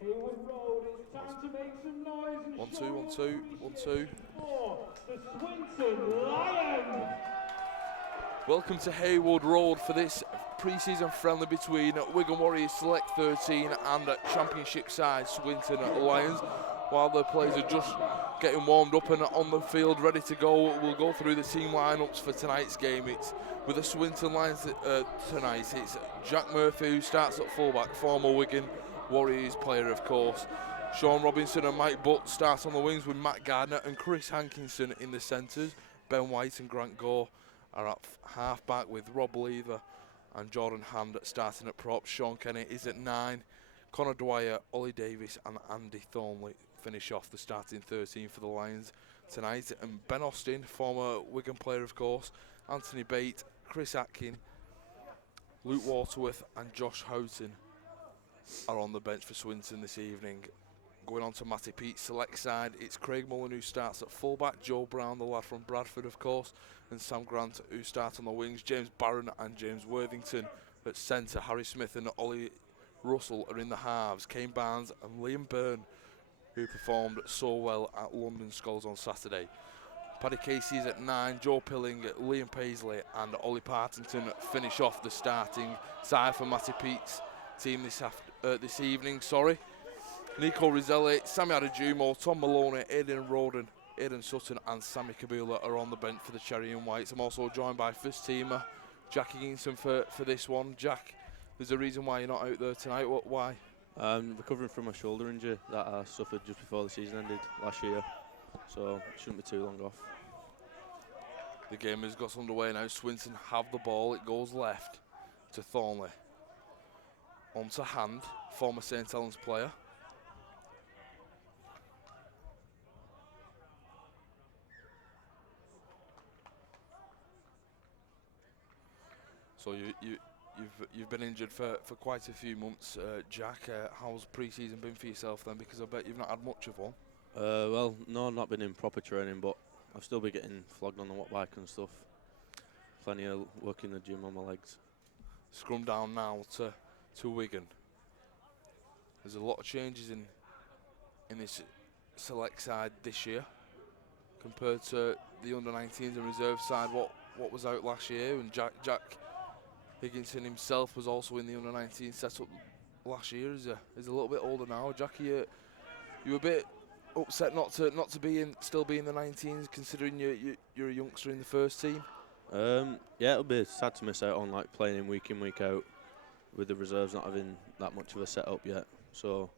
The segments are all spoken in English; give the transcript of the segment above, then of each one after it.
1 2 1 2 1 2. The Swinton Lions. Welcome to Haywood Road for this pre-season friendly between Wigan Warriors Select 13 and Championship side Swinton Lions. While the players are just getting warmed up and on the field ready to go, we'll go through the team lineups for tonight's game. It's with the Swinton Lions tonight. It's Jack Murphy, who starts at fullback, former Wigan Warriors player of course. Sean Robinson and Mike Butt start on the wings with Matt Gardner and Chris Hankinson in the centres. Ben White and Grant Gore are at half-back with Rob Lever and Jordan Hand starting at props. Sean Kenny is at 9. Connor Dwyer, Ollie Davis and Andy Thornley finish off the starting 13 for the Lions tonight. And Ben Austin, former Wigan player of course, Anthony Bate, Chris Atkin, Luke Waterworth and Josh Houghton are on the bench for Swinton this evening. Going on to Matty Pete's select side, it's Craig Mullen who starts at fullback, Joe Brown, the lad from Bradford of course, and Sam Grant who start on the wings. James Barron and James Worthington at centre. Harry Smith and Ollie Russell are in the halves. Kane Barnes and Liam Byrne, who performed so well at London Skulls on Saturday. Paddy Casey is at 9, Joe Pilling, Liam Paisley and Ollie Partington finish off the starting side for Matty Pete's team this evening. Nico Rizzelli, Sammy Adejumo, Tom Maloney, Aidan Roden, Aidan Sutton and Sammy Kabula are on the bench for the Cherry and Whites. I'm also joined by first teamer Jack Higginson for this one. Jack, there's a reason why you're not out there tonight. Why? I'm recovering from a shoulder injury that I suffered just before the season ended last year, so it shouldn't be too long off. The game has got underway now. Swinton have the ball. It goes left to Thornley. On to Hand, former St Helens player. So you've been injured for quite a few months, Jack. How's pre-season been for yourself then? Because I bet you've not had much of one. Well, no, I've not been in proper training, but I've still been getting flogged on the watt bike and stuff. Plenty of work in the gym on my legs. Scrum down now to Wigan. There's a lot of changes in this select side this year compared to the under-19s and reserve side. What was out last year, and Jack Higginson himself was also in the under-19 setup last year. He's a little bit older now. Jackie, you a bit upset not to still be in the 19s, considering you're a youngster in the first team. Yeah, it'll be sad to miss out on like playing in, week out, with the reserves not having that much of a setup yet. So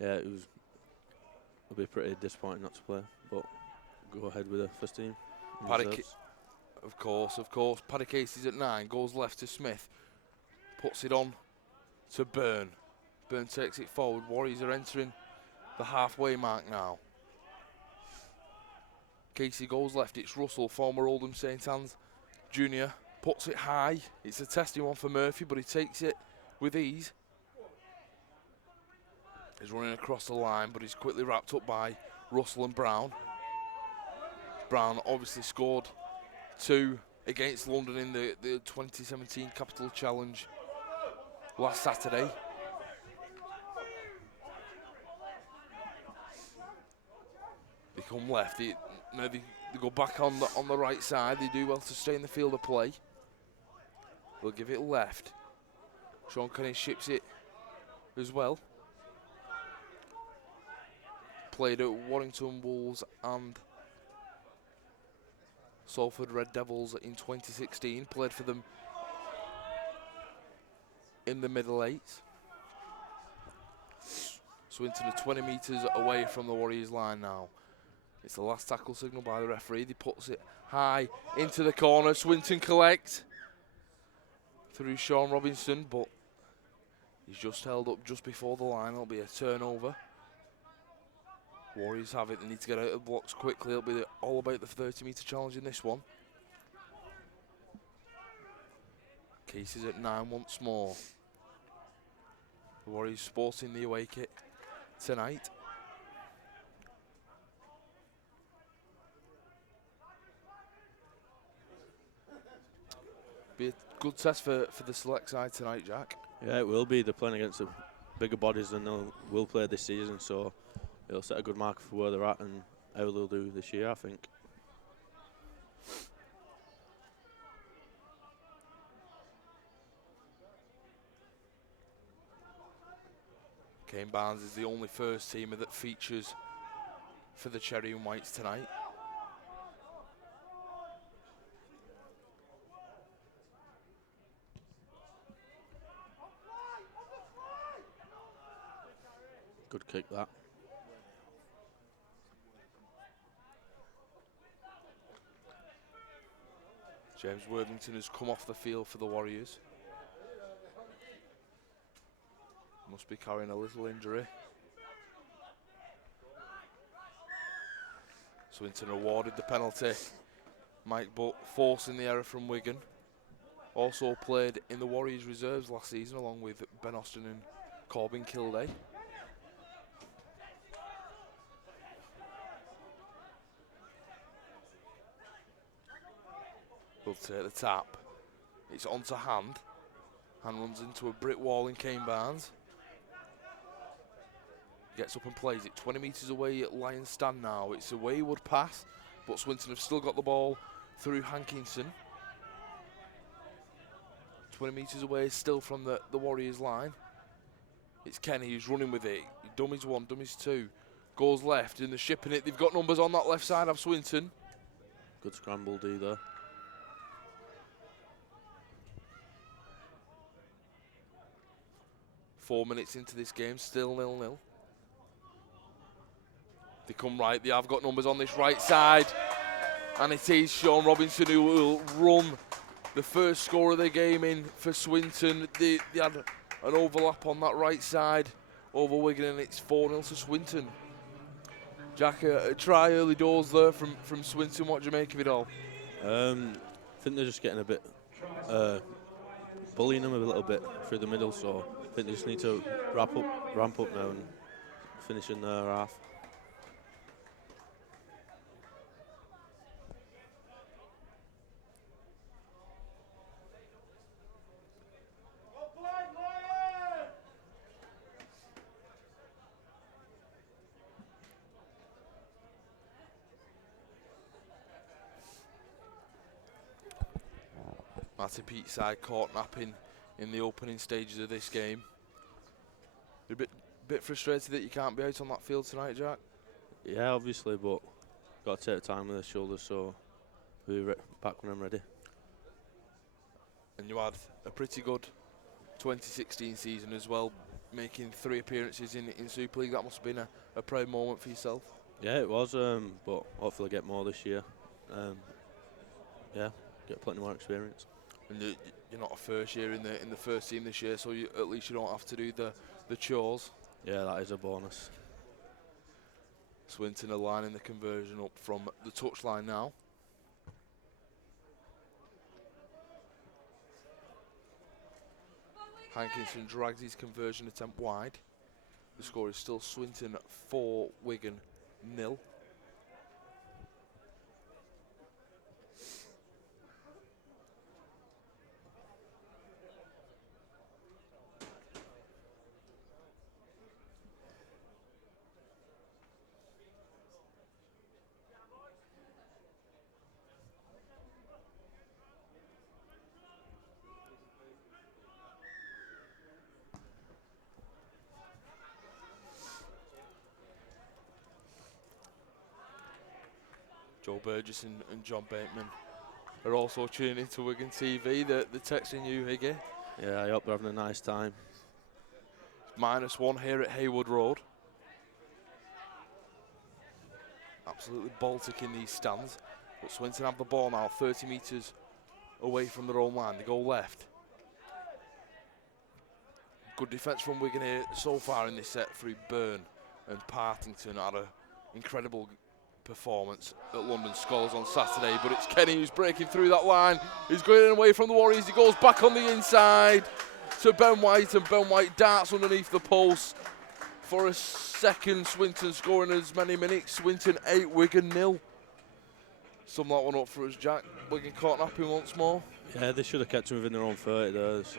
yeah, it'll be pretty disappointing not to play, but go ahead with the first team. Of course. Paddy Casey's at 9, goes left to Smith, puts it on to Byrne. Byrne takes it forward. Warriors are entering the halfway mark now. Casey goes left, it's Russell, former Oldham St Anne's junior, puts it high. It's a testing one for Murphy, but he takes it with ease. He's running across the line, but he's quickly wrapped up by Russell and Brown. Brown obviously scored 2 against London in the 2017 Capital Challenge last Saturday. They come left. They go back on the right side. They do well to stay in the field of play. They'll give it left. Sean Kenny ships it as well. Played at Warrington Wolves and Salford Red Devils in 2016. Played for them in the middle eights. Swinton are 20 metres away from the Warriors line now. It's the last tackle signal by the referee. He puts it high into the corner. Swinton collect through Sean Robinson, but he's just held up just before the line. It'll be a turnover. Warriors have it. They need to get out of the blocks quickly. It'll be all about the 30-metre challenge in this one. Casey's at 9 once more. The Warriors sporting the away kit tonight. Be a good test for the select side tonight, Jack. Yeah, it will be. They're playing against a bigger bodies than they will play this season, so it'll set a good marker for where they're at and how they'll do this year, I think. Kane Barnes is the only first teamer that features for the Cherry and Whites tonight. Good kick, that. James Worthington has come off the field for the Warriors. Must be carrying a little injury. Swinton awarded the penalty. Mike Butt forcing the error from Wigan. Also played in the Warriors reserves last season along with Ben Austin and Corbin Kilday. Will take the tap. It's onto Hand. Hand runs into a brick wall in Kane Barnes. Gets up and plays it 20 metres away at Lions stand now. It's a wayward pass, but Swinton have still got the ball through Hankinson. 20 metres away still from the Warriors line. It's Kenny who's running with it. Dummies 1, dummies 2. Goes left in the shipping it. They've got numbers on that left side of Swinton. Good scramble D there. Four minutes into this game, still 0-0. They come right, they have got numbers on this right side. And it is Sean Robinson who will run the first score of the game in for Swinton. They had an overlap on that right side over Wigan, and it's 4-0 to Swinton. Jack, a try early doors there from Swinton. What do you make of it all? I think they're just getting a bit, bullying them a little bit through the middle, so I think they just need to ramp up now and finish in their half. Martin Pete's side caught napping in the opening stages of this game. You're a bit frustrated that you can't be out on that field tonight, Jack? Yeah, obviously, but got to take time with the shoulders, so we'll be back when I'm ready. And you had a pretty good 2016 season as well, making 3 appearances in Super League. That must have been a proud moment for yourself. Yeah, it was, but hopefully get more this year. Yeah, get plenty more experience. And you're not a first year in the first team this year, so at least you don't have to do the chores. Yeah, that is a bonus. Swinton are lining the conversion up from the touchline now. Hankinson drags his conversion attempt wide. The score is still Swinton 4, Wigan 0. Joe Burgess and John Bateman are also tuning into Wigan TV. They're texting you, Higgy. Yeah, I hope they're having a nice time. -1 here at Haywood Road. Absolutely Baltic in these stands. But Swinton have the ball now, 30 metres away from their own line. They go left. Good defence from Wigan here so far in this set through Byrne and Partington had an incredible performance at London Scholars on Saturday, but it's Kenny who's breaking through that line. He's going away from the Warriors. He goes back on the inside to Ben White, and Ben White darts underneath the post for a second Swinton scoring as many minutes. Swinton 8, Wigan 0. Sum that one up for us, Jack. Wigan caught napping once more. Yeah, they should have kept them within their own 30 there. It's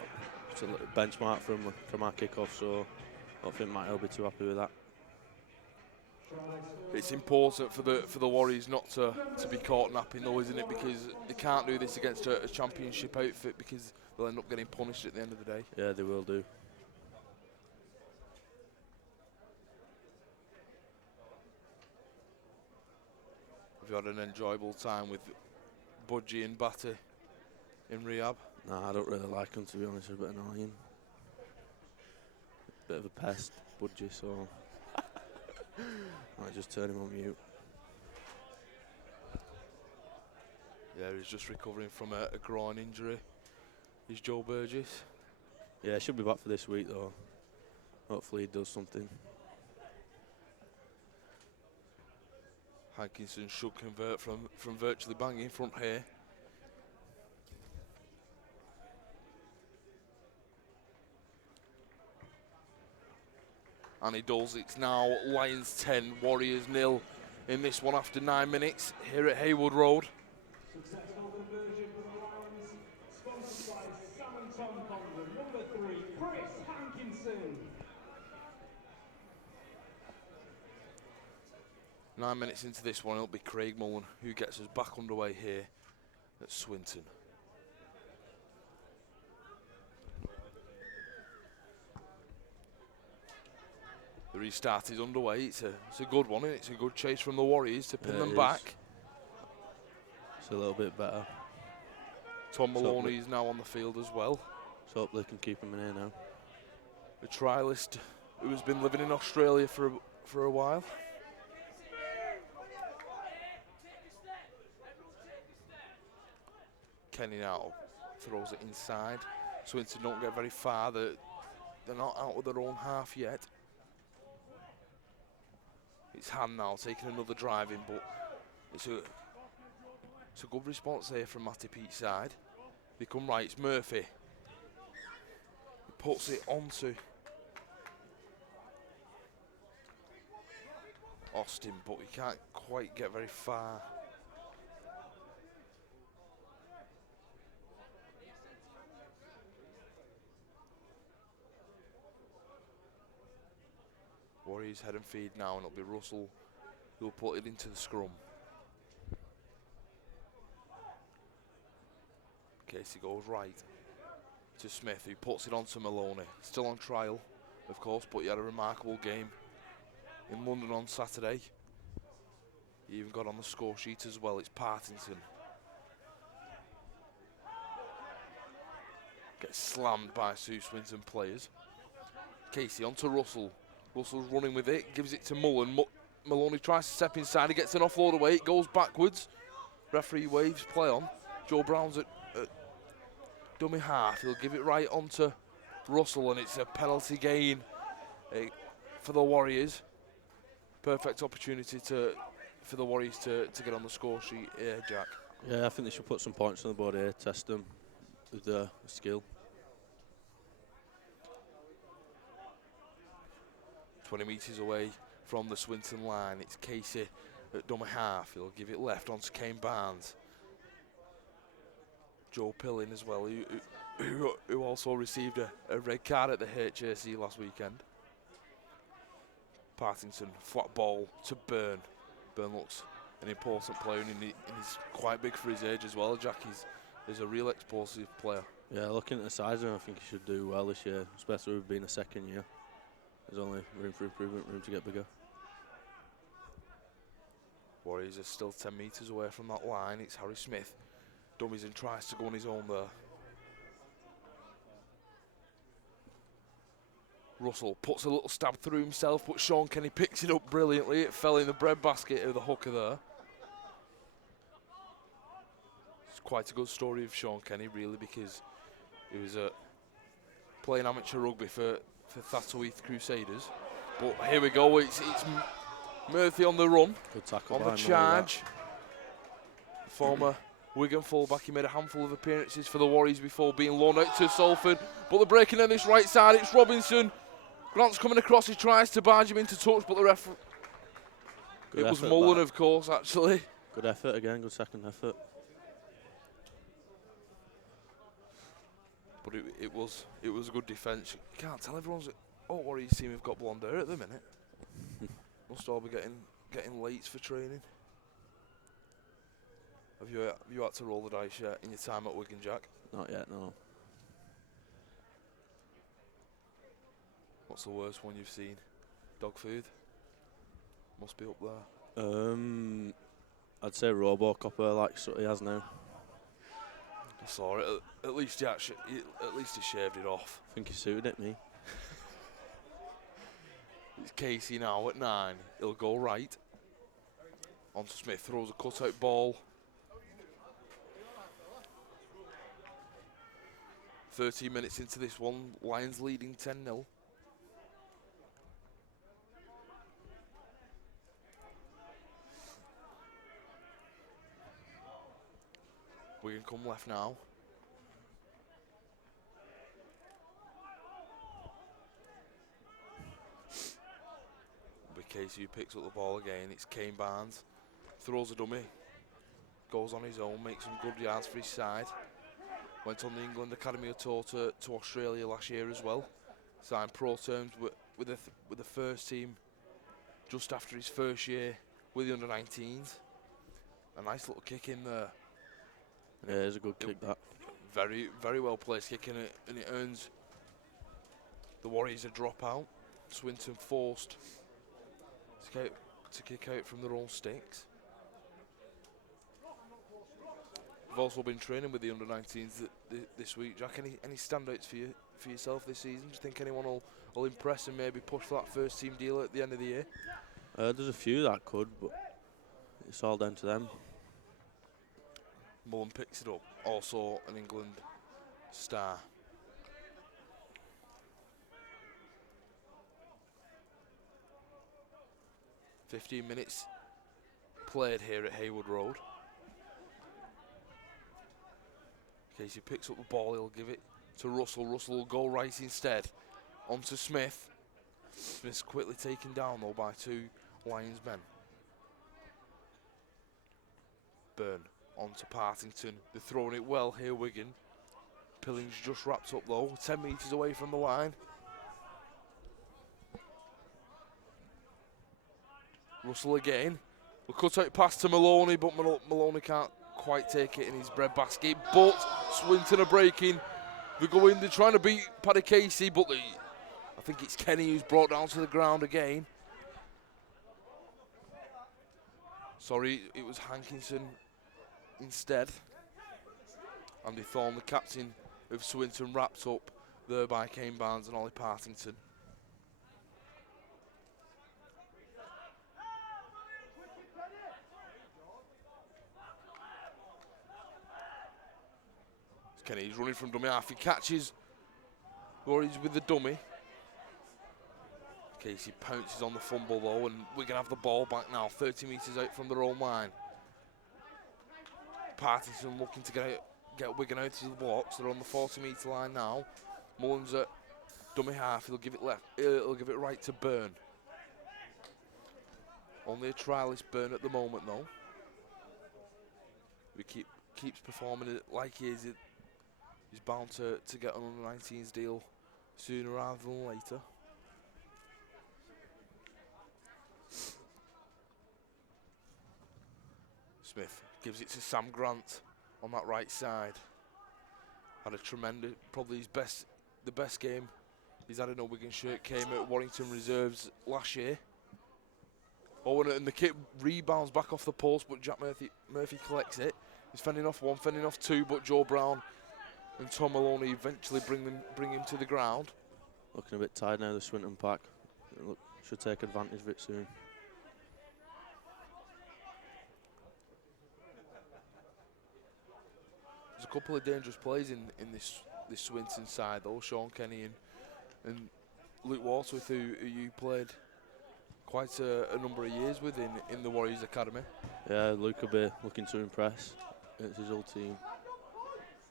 a little benchmark from our kick-off, so I don't think Matt will be too happy with that. It's important for the Warriors not to be caught napping though, isn't it? Because they can't do this against a championship outfit because they'll end up getting punished at the end of the day. Yeah, they will do. Have you had an enjoyable time with Budgie and Batty in rehab? Nah, I don't really like them, to be honest. They're a bit annoying. Bit of a pest, Budgie, so I might just turn him on mute. Yeah, he's just recovering from a groin injury. Is Joe Burgess? Yeah, should be back for this week though. Hopefully he does something. Hankinson should convert from virtually banging front here. And he does. It's now Lions 10, Warriors 0 in this one after 9 minutes here at Haywood Road. Successful conversion for the Lions, sponsored by Sam and Tom Condon. Number 3, Chris Hankinson. 9 minutes into this one, it'll be Craig Mullen who gets us back underway here at Swinton. The restart is underway. It's a good one, and it's a good chase from the Warriors to pin them back. It's a little bit better. Tom Maloney is now on the field as well. So hope they can keep him in here now. A trialist who has been living in Australia for a while. Kenny now throws it inside. Swinton don't get very far. They're not out of their own half yet. It's Han now taking another drive in, but it's a good response there from Matty Pete's side. They come right, it's Murphy. He puts it onto Austin, but he can't quite get very far. Warriors head and feed now, and it'll be Russell who'll put it into the scrum. Casey goes right to Smith, who puts it on to Maloney. Still on trial, of course, but he had a remarkable game in London on Saturday. He even got on the score sheet as well. It's Partington. Gets slammed by two Swinton players. Casey onto Russell. Russell's running with it, gives it to Mullen. Maloney tries to step inside, he gets an offload away, it goes backwards. Referee waves, play on. Joe Brown's at dummy half, he'll give it right onto Russell, and it's a penalty gain for the Warriors. Perfect opportunity for the Warriors to get on the score sheet here, Jack. Yeah, I think they should put some points on the board here, test them with the skill. 20 metres away from the Swinton line, it's Casey at dummy half. He'll give it left onto Kane Barnes. Joe Pillin as well, who also received a red card at the HAC last weekend. Partington, flat ball to Byrne. Byrne looks an important player, and he's quite big for his age as well. Jack is a real explosive player. Yeah, looking at the size of him, I think he should do well this year, especially with being a second year. There's only room for improvement, room to get bigger. Warriors are still 10 metres away from that line. It's Harry Smith. Dummies and tries to go on his own there. Russell puts a little stab through himself, but Sean Kenny picks it up brilliantly. It fell in the breadbasket of the hooker there. It's quite a good story of Sean Kenny, really, because he was playing amateur rugby for Thatterweath Crusaders. But here we go, it's Murphy on the run, Good tackle on the charge. Former Wigan fullback, he made a handful of appearances for the Warriors before being loaned out to Salford. But they're breaking on this right side, it's Robinson. Grant's coming across, he tries to barge him into touch, but the ref... It was Mullen, of course, actually. Good effort again, good second effort. But it was a good defence. You can't tell, everyone's All Warriors team have got blonde hair at the minute. Must all be getting late for training. Have you had to roll the dice yet in your time at Wigan, Jack? Not yet, no. What's the worst one you've seen? Dog food? Must be up there. I'd say Robocopper, like he has now. I saw it. At least he shaved it off. I think he suited it, me. It's Casey now at 9. He'll go right. On to Smith, throws a cutout ball. 13 minutes into this one, Lions leading 10-0. We can come left now. With Casey who picks up the ball again, it's Kane Barnes. Throws a dummy. Goes on his own, makes some good yards for his side. Went on the England Academy tour to Australia last year as well. Signed pro terms with the first team just after his first year with the under-19s. A nice little kick in there. Yeah, it's a good kick, that. Very, very well placed kick in it, and it earns the Warriors a dropout. Swinton forced to kick out from their own sticks. We've also been training with the under-19s this week. Jack, any standouts for yourself this season? Do you think anyone will impress and maybe push for that first team deal at the end of the year? There's a few that could, but it's all down to them. Mullen picks it up, also an England star. "15 minutes played here at Haywood Road. Casey picks up the ball, he'll give it to Russell. Russell will go right instead. On to Smith. Smith's quickly taken down though by two Lions men. Byrne on to Partington. They're throwing it well here, Wigan. Pilling's just wrapped up though, 10 metres away from the line. Russell again. We'll cut out pass to Maloney, but Maloney can't quite take it in his breadbasket. But Swinton are breaking. They're trying to beat Paddy Casey, but I think it's Kenny who's brought down to the ground again. Sorry, it was Hankinson instead. Andy Thorne, the captain of Swinton, wrapped up there by Kane Barnes and Ollie Partington. Kenny, he's running from dummy half. He catches Warriors with the dummy. Casey pounces on the fumble though, and we're going to have the ball back now, 30 metres out from their own line. Partington looking to get Wigan out to the blocks. They're on the 40-metre line now. Mullins at dummy half. He'll give it left. He'll give it right to Byrne. Only a trialist Byrne at the moment though. He keeps performing it like he is. He's bound to get an under-19s deal sooner rather than later. Smith gives it to Sam Grant on that right side. Had a tremendous, probably the best game he's had in a Wigan shirt. Came at Warrington Reserves last year. Oh, and the kick rebounds back off the post, but Jack Murphy collects it. He's fending off one, fending off two, but Joe Brown and Tom Maloney eventually bring him to the ground. Looking a bit tired now, the Swinton pack. Should take advantage of it soon. There's a couple of dangerous plays in this Swinton side though. Sean Kenny and Luke Waterwith, who you played quite a number of years with in the Warriors Academy. Yeah, Luke will be looking to impress. It's his old team.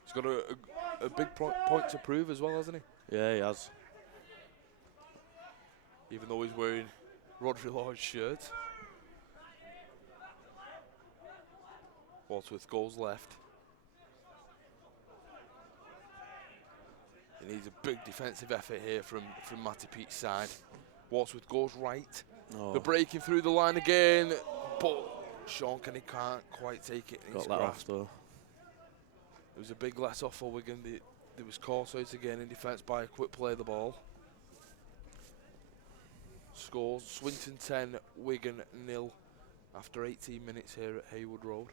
He's got a big point to prove as well, hasn't he? Yeah, he has. Even though he's wearing Rodri Lord's shirt. Waterwith goes left. Needs a big defensive effort here from Matty Pete's side. Wadsworth goes right. Oh, They're breaking through the line again, but Sean Kenny can't quite take it in his got that off grasp. though. It was a big let off for Wigan. There was caught out again in defence by a quick play of the ball. Scores, Swinton 10, Wigan 0 after 18 minutes here at Haywood Road.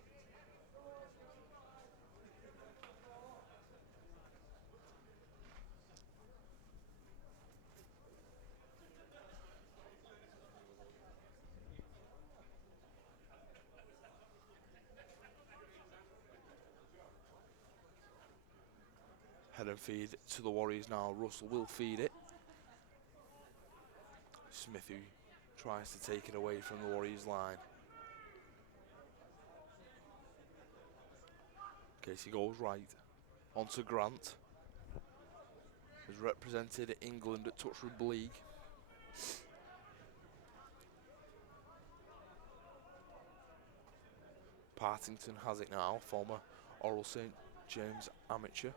Head and feed to the Warriors now. Russell will feed it. Smith, who tries to take it away from the Warriors line. Casey goes right. On to Grant. Has represented England at Touchwood League. Partington has it now, former Oral St James amateur.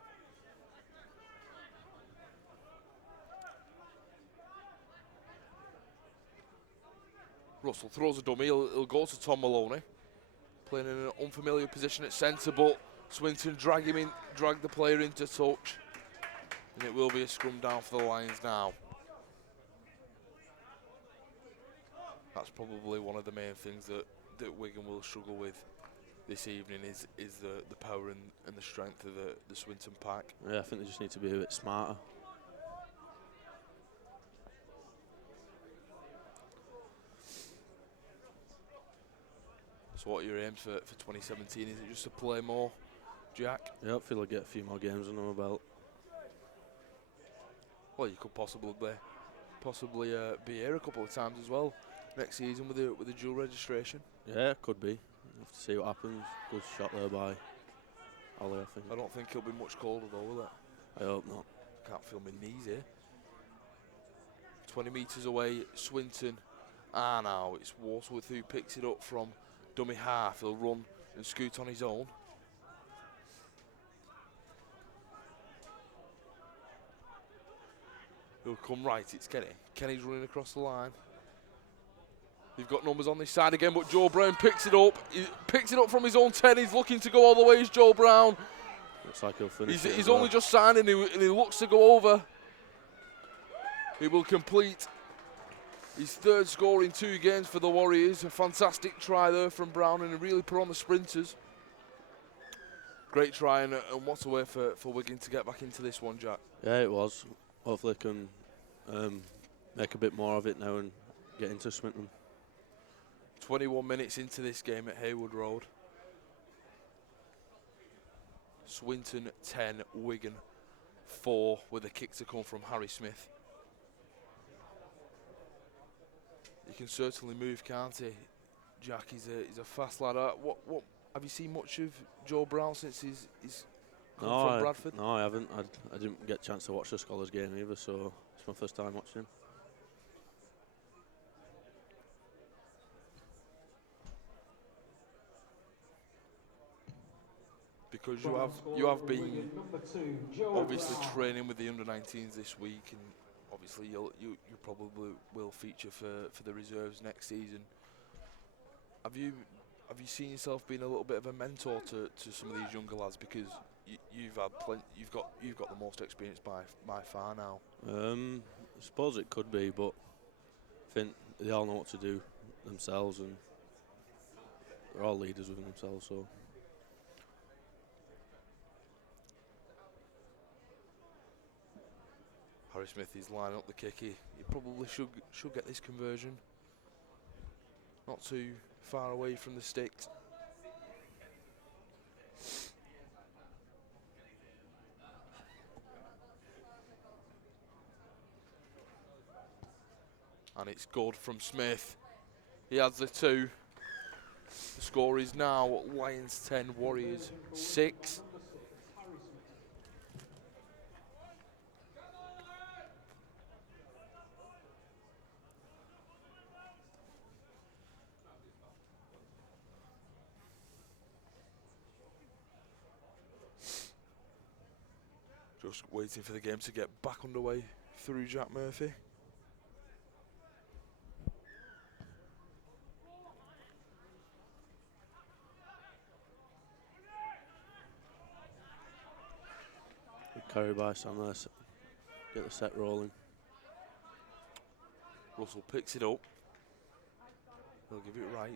Russell throws a dummy, he'll go to Tom Maloney. Playing in an unfamiliar position at centre, but Swinton drag the player into touch. And it will be a scrum down for the Lions now. That's probably one of the main things that Wigan will struggle with this evening is the power and the strength of the Swinton pack. Yeah, I think they just need to be a bit smarter. So what are your aims for 2017? Is it just to play more, Jack? Yeah, I feel I'll get a few more games under my belt. Well, you could possibly be here a couple of times as well next season with a dual registration. Yeah, it could be. We'll have to see what happens. Good shot there by Ollie, I think. I don't think it'll be much colder though, will it? I hope not. Can't feel my knees here. 20 metres away, Swinton. Now it's Wadsworth who picks it up from dummy half. He'll run and scoot on his own. He'll come right, it's Kenny. Kenny's running across the line. They've got numbers on this side again, but Joe Brown picks it up. He picks it up from his own 10. He's looking to go all the way as Joe Brown. Looks like he'll finish it He's as well. only just signed and he looks to go over. He will complete his third score in 2 games for the Warriors. A fantastic try there from Brown and he really put on the sprinters. Great try and what a way for Wigan to get back into this one, Jack. Yeah, it was. Hopefully they can make a bit more of it now and get into Swinton. 21 minutes into this game at Haywood Road. Swinton 10, Wigan 4 with a kick to come from Harry Smith. He can certainly move, can't he? Jack, he's a fast lad. What have you seen much of Joe Brown since he's come from Bradford? No, I haven't. I didn't get a chance to watch the Scholars game either, so it's my first time watching him. Because you have been obviously training with the under-19s this week, and obviously you probably will feature for the reserves next season. Have you seen yourself being a little bit of a mentor to some of these younger lads, because you've got the most experience by far now? I suppose it could be, but I think they all know what to do themselves, and they're all leaders within themselves. So. Harry Smith is lining up the kick. He probably should get this conversion. Not too far away from the sticks. And it's good from Smith. He adds the 2. The score is now Lions 10, Warriors 6. Just waiting for the game to get back underway through Jack Murphy. Good carry by Sam there. Get the set rolling. Russell picks it up. He'll give it right.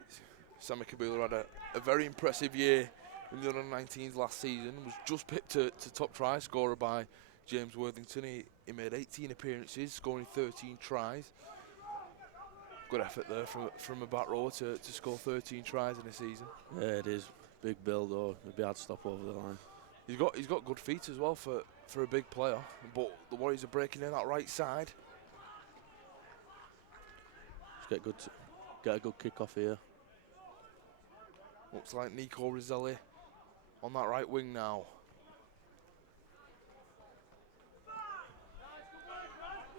Sammy Kabula had a very impressive year in the under-19s last season. Was just picked to top try scorer by James Worthington. He made 18 appearances, scoring 13 tries. Good effort there from a back row to score 13 tries in a season. Yeah, it is. Big build, though. It'd be hard to stop over the line. He's got good feet as well for a big player. But the Warriors are breaking in that right side. Just get a good kick off here. Looks like Nico Rizzelli on that right wing now.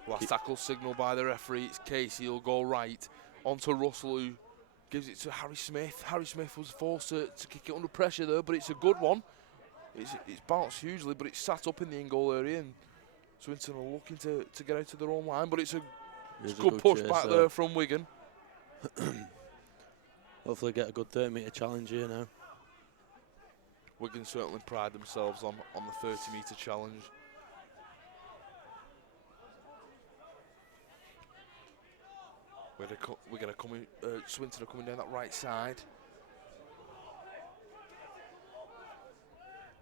Last tackle signal by the referee. It's Casey. He'll go right onto Russell, who gives it to Harry Smith. Harry Smith was forced to kick it under pressure there, but it's a good one. It's bounced hugely, but it's sat up in the in-goal area, and Swinton are looking to get out of their own line, but it's a good push back there from Wigan. Hopefully get a good 30-metre challenge here now. Wigan certainly pride themselves on the 30-metre challenge. Swinton are coming down that right side.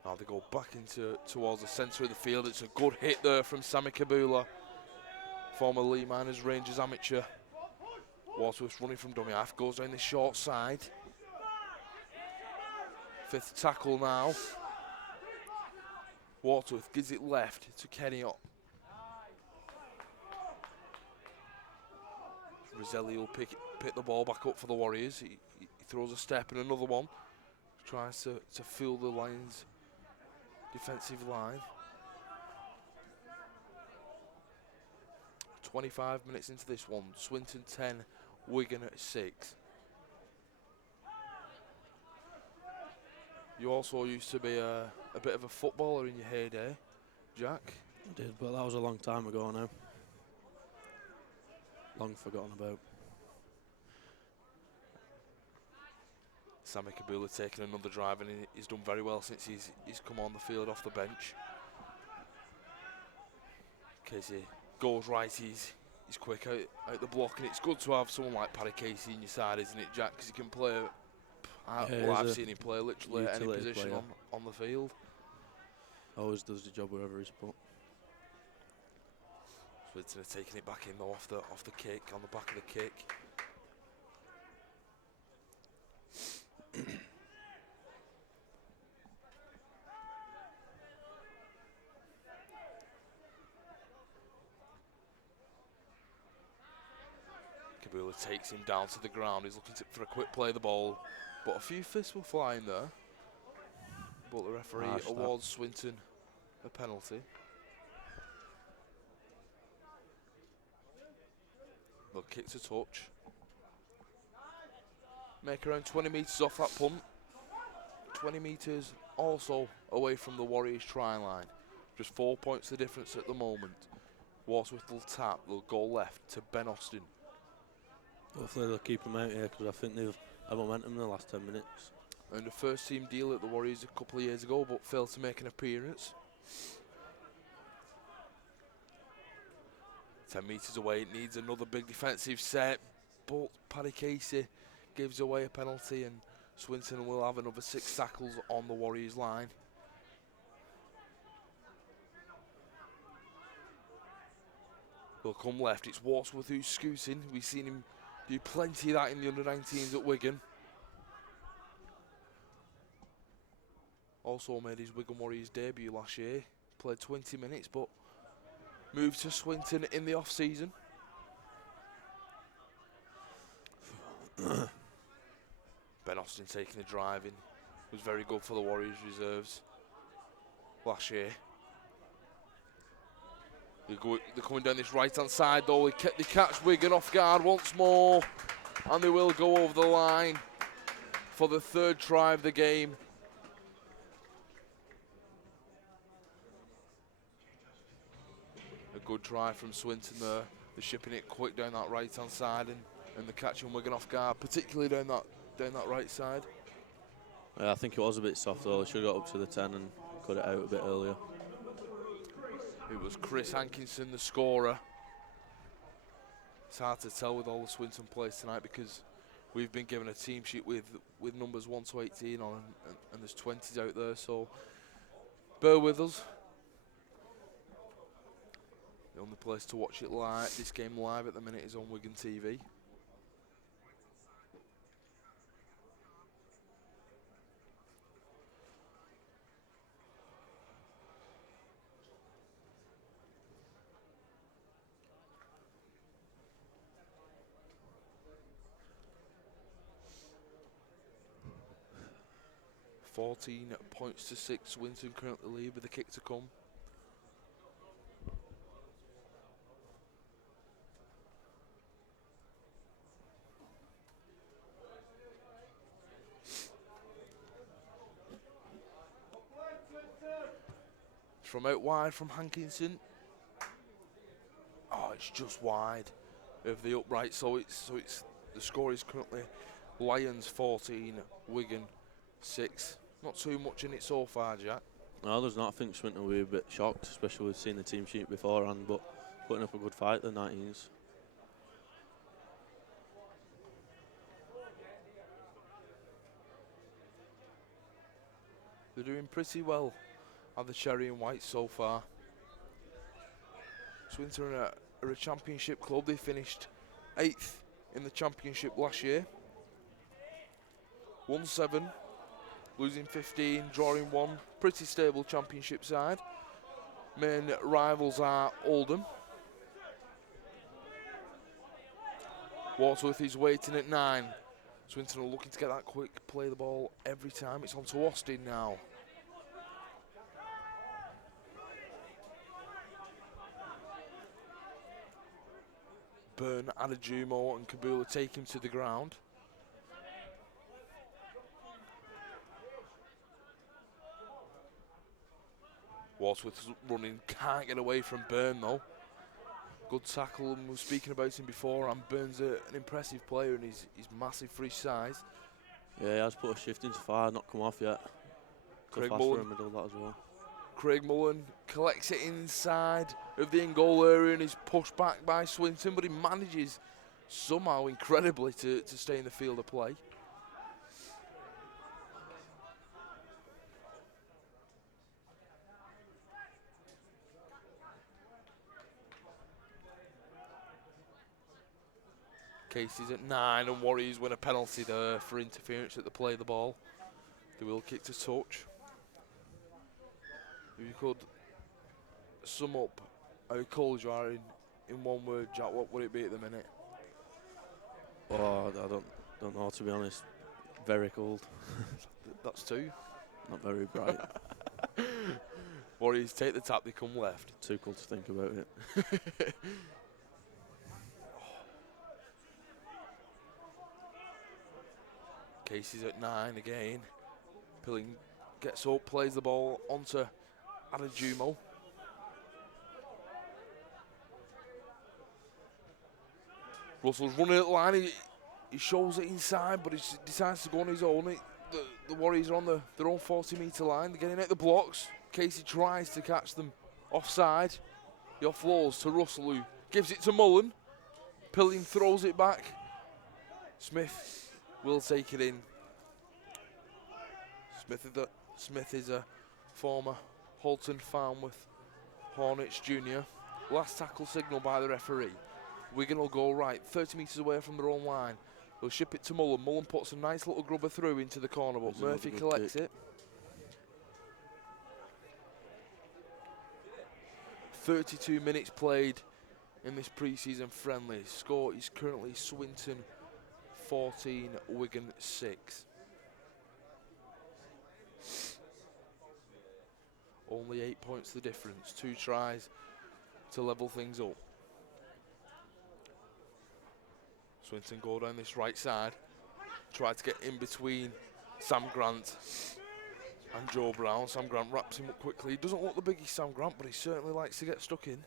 Now they go back towards the centre of the field. It's a good hit there from Sammy Kabula, former Lee Miners Rangers amateur. Wadsworth's running from dummy half, goes down the short side. Fifth tackle now. Wadsworth gives it left to Kenny up. Rizzelli will pick the ball back up for the Warriors. He throws a step and another one. Tries to fill the Lions' defensive line. 25 minutes into this one. Swinton 10, Wigan at 6. You also used to be a bit of a footballer in your heyday, Jack. I did, but that was a long time ago now. Long forgotten about. Sammy Kabula taking another drive, and he's done very well since he's come on the field off the bench. Casey goes right, he's quick out the block, and it's good to have someone like Paddy Casey in your side, isn't it, Jack? Because he can play. I've seen him play literally at any position on the field. Always does the job wherever he's put. Swinton are taking it back in though off the kick, on the back of the kick. Kabula takes him down to the ground. He's looking for a quick play of the ball, but a few fists were flying there. But the referee awards Swinton a penalty. They'll kick to touch. Make around 20 metres off that punt. 20 metres also away from the Warriors try line. Just 4 points the difference at the moment. Wadsworth will tap, they'll go left to Ben Austin. Hopefully they'll keep him out here, because I think they've had momentum in the last 10 minutes. Earned a first team deal at the Warriors a couple of years ago, but failed to make an appearance. 10 metres away, it needs another big defensive set, but Paddy Casey gives away a penalty, and Swinton will have another 6 tackles on the Warriors line. They'll come left, it's Wadsworth who's scooting. We've seen him do plenty of that in the under-19s at Wigan. Also made his Wigan Warriors debut last year. Played 20 minutes, but moved to Swinton in the off-season. Ben Austin taking the drive in. Was very good for the Warriors reserves last year. They're coming down this right-hand side though. They catch Wigan off guard once more, and they will go over the line for the 3rd try of the game. Good try from Swinton there. They're shipping it quick down that right-hand side, and they're catching Wigan off guard, particularly down that right side. Yeah, I think it was a bit soft though. They should have got up to the 10 and cut it out a bit earlier. It was Chris Hankinson, the scorer. It's hard to tell with all the Swinton players tonight because we've been given a team sheet with numbers 1 to 18 on, and there's 20s out there, so bear with us. The only place to watch it live, this game live at the minute, is on Wigan TV. (14 points to 6). Swinton currently lead with the kick to come. From out wide from Hankinson. Oh, it's just wide of the upright. So it's the score is currently Lions 14, Wigan 6. Not too much in it so far, Jack. No, there's not. I think Swinton will be a bit shocked, especially with seeing the team sheet beforehand, but putting up a good fight, the 19s. They're doing pretty well at the Cherry and White so far. Swinton are a championship club. They finished 8th in the championship last year. Won 7, losing 15, drawing 1. Pretty stable championship side. Main rivals are Oldham. Wadsworth is waiting at 9. Swinton are looking to get that quick, play the ball every time. It's on to Austin now. Byrne, Adejumo and Kabula take him to the ground. Wadsworth's running, can't get away from Byrne though. Good tackle, and we were speaking about him before, and Byrne's an impressive player, and he's massive for his size. Yeah, he has put a shift into fire, not come off yet. Craig Fast Mullen. for a middle of that as well. Craig Mullen collects it inside of the in-goal area and is pushed back by Swinton, but he manages somehow incredibly to stay in the field of play. Casey's at 9 and Warriors win a penalty there for interference at the play of the ball. They will kick to touch. If you could sum up how cold you are in one word, Jack, what would it be at the minute? Oh, I don't know, to be honest. Very cold. That's 2. Not very bright. Warriors take the tap, they come left. Too cold to think about it. Casey's at 9 again. Pilling gets up, plays the ball onto Adejumo. Russell's running at the line. He shows it inside, but he decides to go on his own. The Warriors are on their own 40-metre line. They're getting at the blocks. Casey tries to catch them offside. He offloads to Russell, who gives it to Mullen. Pilling throws it back. Smith will take it in. Smith is a former Halton Farnworth Hornets junior. Last tackle signal by the referee. Wigan will go right, 30 metres away from their own line. They'll ship it to Mullen. Mullen puts a nice little grubber through into the corner, but Murphy collects it. 32 minutes played in this pre-season friendly. Score is currently Swinton 14, Wigan 6. Only 8 points the difference. 2 tries to level things up. Swinton go down this right side. Try to get in between Sam Grant and Joe Brown. Sam Grant wraps him up quickly. He doesn't look the biggest Sam Grant, but he certainly likes to get stuck in.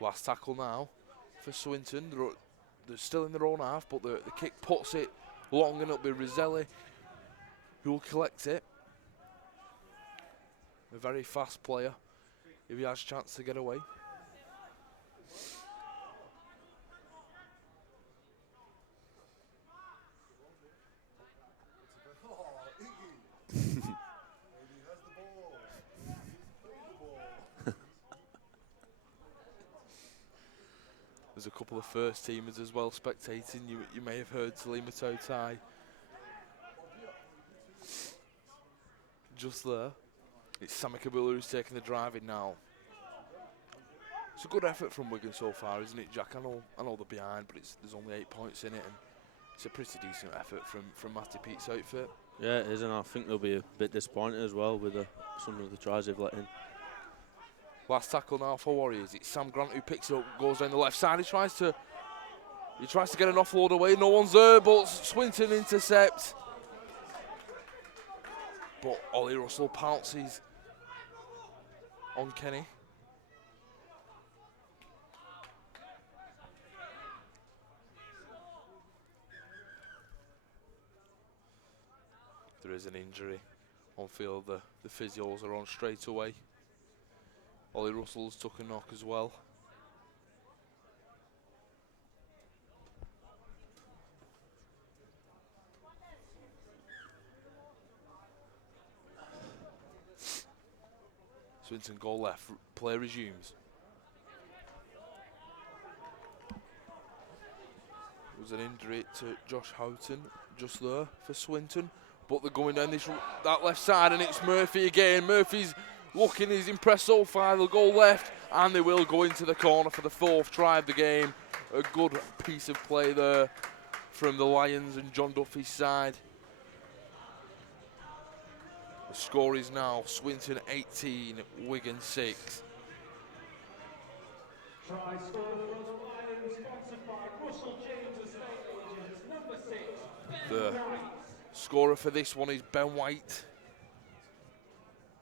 Last tackle now for Swinton. They're still in their own half, but the kick puts it long, and it'll be Roselli who will collect it. A very fast player if he has a chance to get away. There's a couple of first teamers as well spectating. You may have heard Salima Totai just there. It's Sammy Kabula who's taking the driving now. It's a good effort from Wigan so far, isn't it, Jack? I know they're behind, but there's only 8 points in it, and it's a pretty decent effort from Matty Pete's outfit. Yeah, it is, and I think they'll be a bit disappointed as well with some of the tries they've let in. Last tackle now for Warriors. It's Sam Grant who picks it up, goes down the left side. He tries to get an offload away. No one's there, but Swinton intercepts. But Ollie Russell pounces on Kenny. There is an injury on field. The physios are on straight away. Ollie Russell's took a knock as well. Swinton goal left. Play resumes. There was an injury to Josh Houghton just there for Swinton. But they're going down that left side, and it's Murphy again. Murphy's looking, he's impressed so far. They'll go left, and they will go into the corner for the 4th try of the game. A good piece of play there from the Lions and John Duffy's side. The score is now Swinton 18, Wigan 6. Try scored for the Lions, sponsored by Russell James Estate Agents, number 6, Ben White. Scorer for this one is Ben White.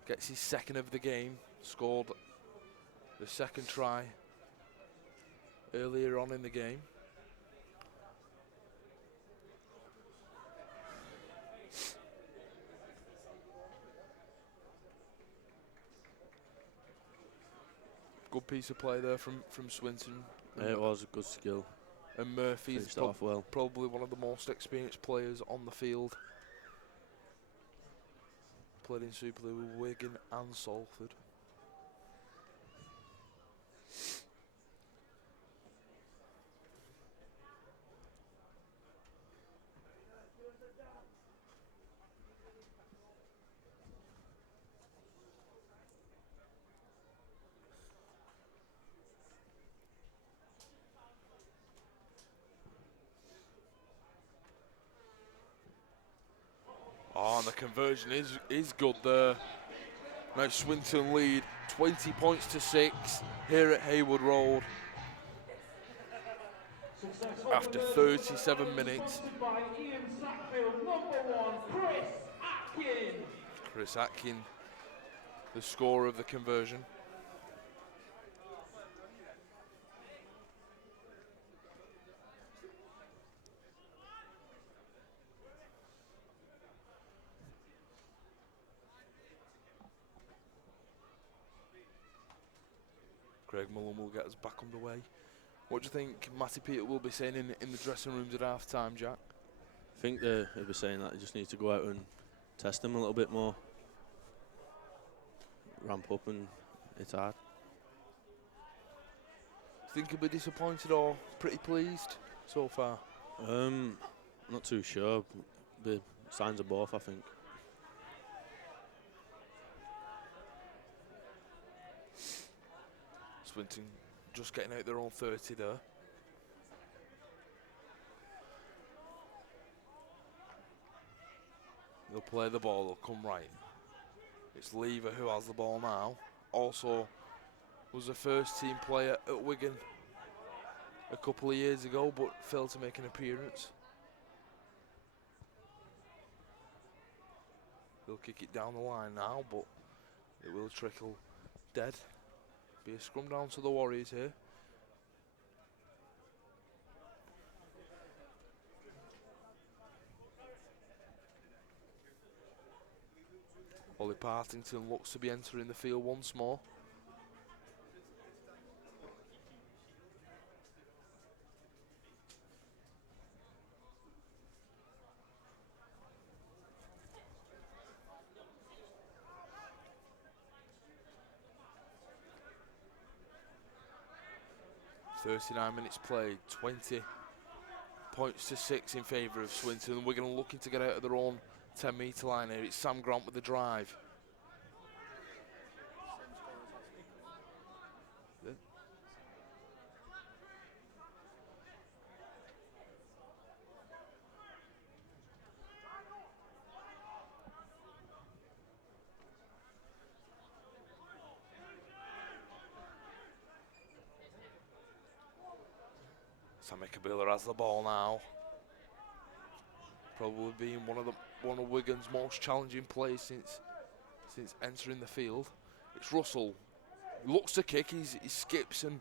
Gets his 2nd of the game. Scored the 2nd try earlier on in the game. Good piece of play there from Swinton. Yeah, it was a good skill. And Murphy's Off well. probably one of the most experienced players on the field. Played in Super League with Wigan and Salford. Oh, and the conversion is good there. Now Swinton lead 20 points to 6 here at Haywood Road after 37 minutes. By Ian Sackfield, number 1, Chris Atkin. Chris Atkin, the scorer of the conversion. Craig Mullen will get us back underway. What do you think Matty Peter will be saying in the dressing rooms at half time, Jack? I think they'll be saying that they just need to go out and test them a little bit more. Ramp up and hit hard. Think he'll be disappointed or pretty pleased so far? Not too sure. The signs of both, I think. Swinton just getting out their own 30 there. They'll play the ball, they'll come right. It's Lever who has the ball now. Also was a first team player at Wigan a couple of years ago, but failed to make an appearance. They'll kick it down the line now, but it will trickle dead. Be a scrum down to the Warriors here. Ollie Partington looks to be entering the field once more. .39 minutes played, 20 points to 6 in favour of Swinton. Wigan looking to get out of their own 10-metre line here. It's Sam Grant with the drive. Sammy Kabila has the ball now. Probably being one of Wigan's most challenging plays since entering the field. It's Russell. He looks to kick. He skips and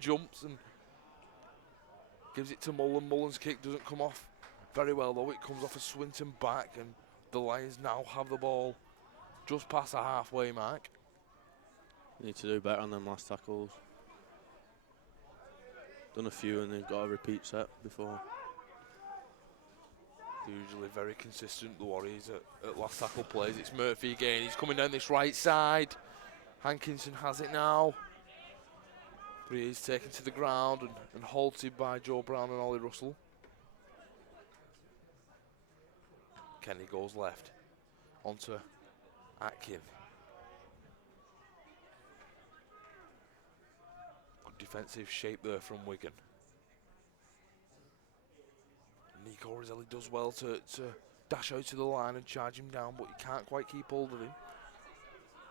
jumps and gives it to Mullen. Mullen's kick doesn't come off very well though. It comes off a Swinton back, and the Lions now have the ball just past the halfway mark. Need to do better on them last tackles. Done a few and they've got a repeat set before. They're usually very consistent, the Warriors, at last tackle plays. It's Murphy again. He's coming down this right side. Hankinson has it now. But he is taken to the ground and halted by Joe Brown and Ollie Russell. Kenny goes left onto Atkin. Good defensive shape there from Wigan. Nico Roselli does well to dash out to the line and charge him down, but he can't quite keep hold of him.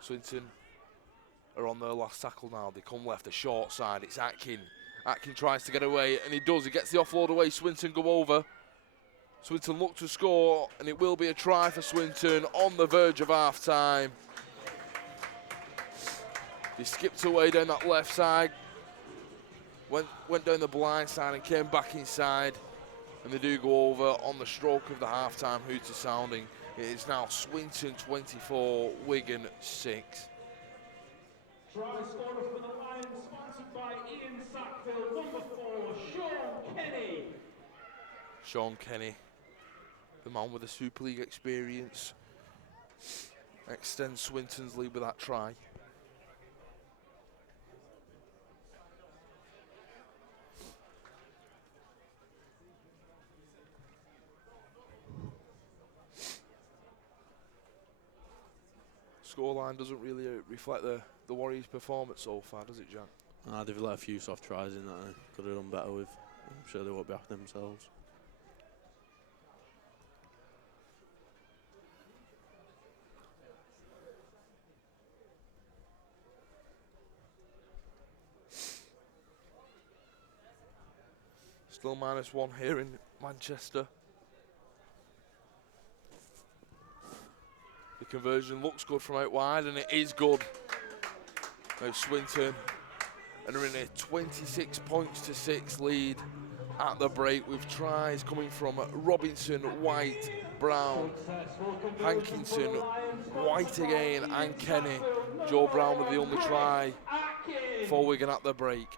Swinton are on their last tackle now. They come left, the short side. It's Atkin. Atkin tries to get away, and he does. He gets the offload away. Swinton go over. Swinton look to score, and it will be a try for Swinton on the verge of half-time. He skipped away down that left side, went down the blind side and came back inside. And they do go over on the stroke of the half-time hooter sounding. It is now Swinton 24, Wigan 6. Try scorer for the Lions, sponsored by Ian Sackville, number 4, Sean Kenny. Sean Kenny, the man with the Super League experience, extends Swinton's lead with that try. Scoreline doesn't really reflect the Warriors' performance so far, does it, Jack? They've let a few soft tries in that they could have done better with. I'm sure they won't be after themselves. Still -1 here in Manchester. The conversion looks good from out wide, and it is good. Now Swinton are in a 26 points to 6 lead at the break, with tries coming from Robinson, White, Brown, Hankinson, White again, and Kenny. Joe Brown with the only try for Wigan at the break.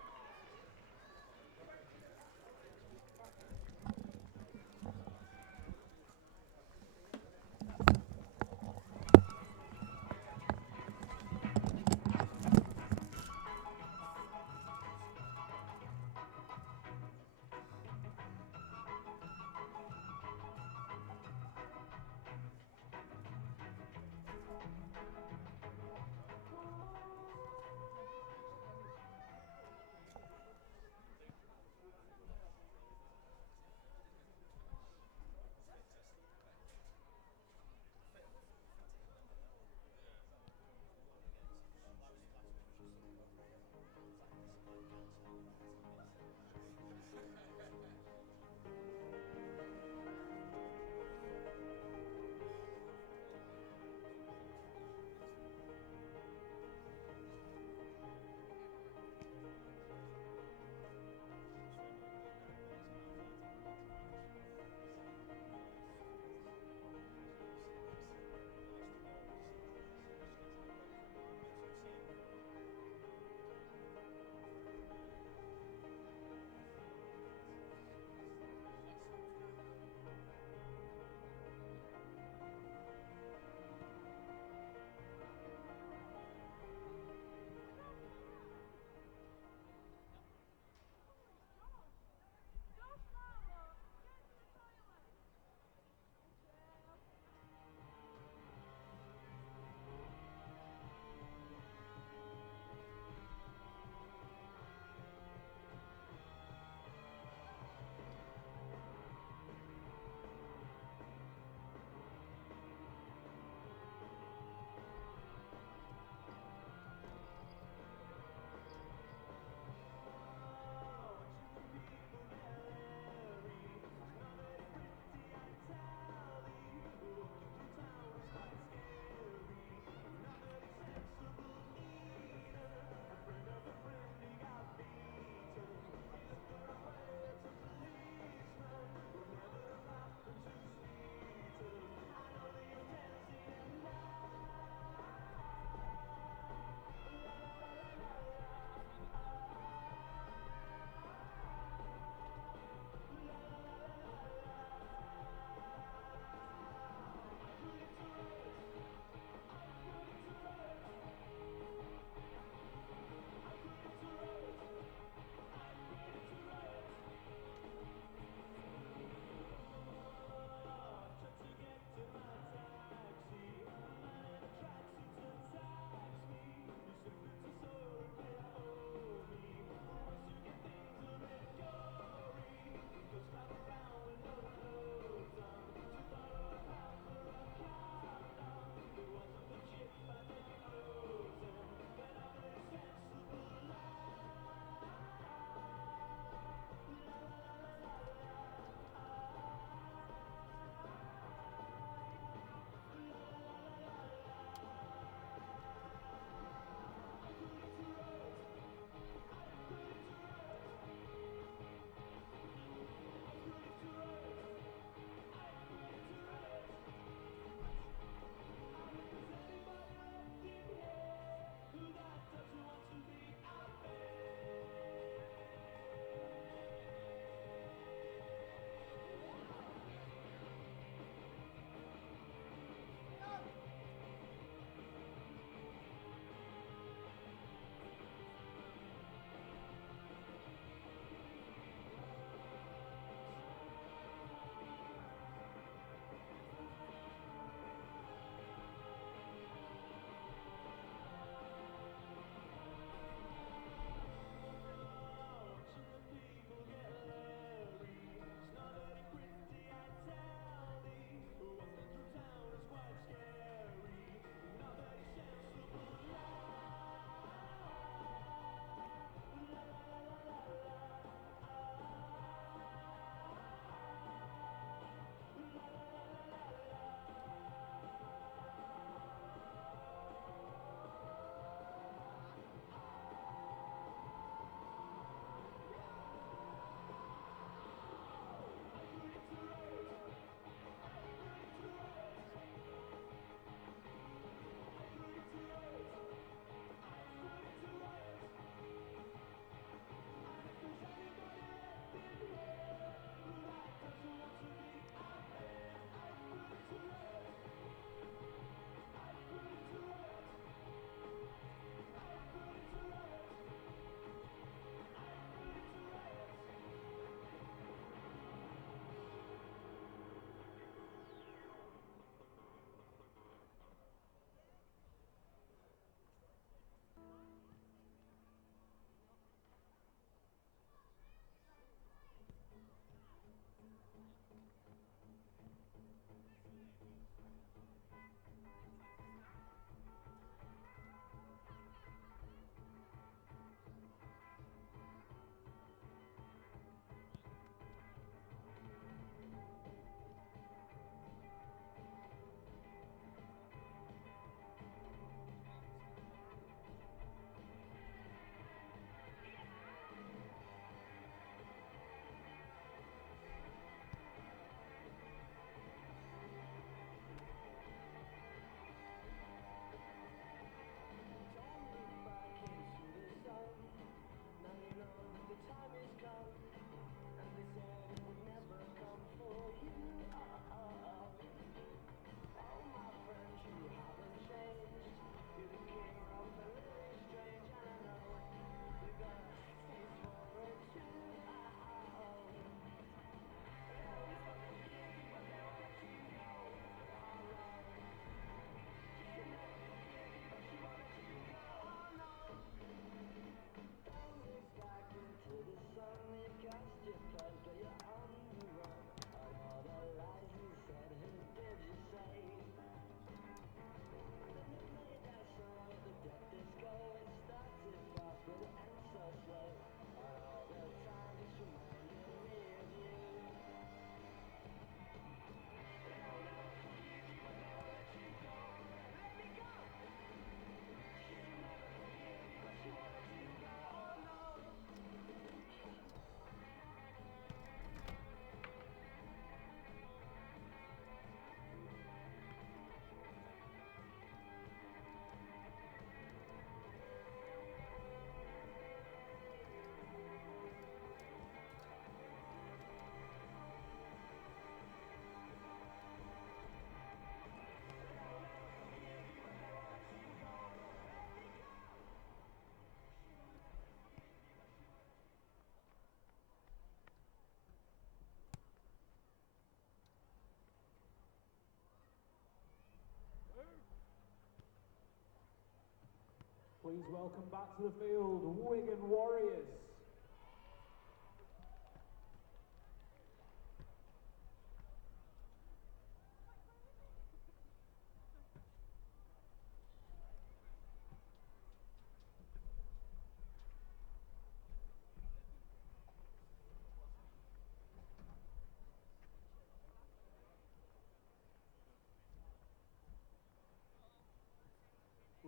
Please welcome back to the field, Wigan Warriors.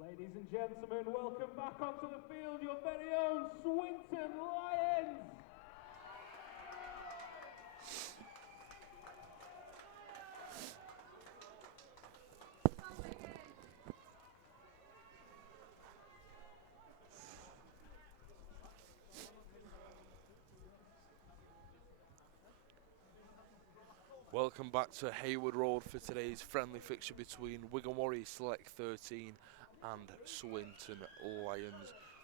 Ladies and gentlemen, welcome back onto the field, your very own Swinton Lions! Welcome back to Haywood Road for today's friendly fixture between Wigan Warriors Select 13 and Swinton Lions.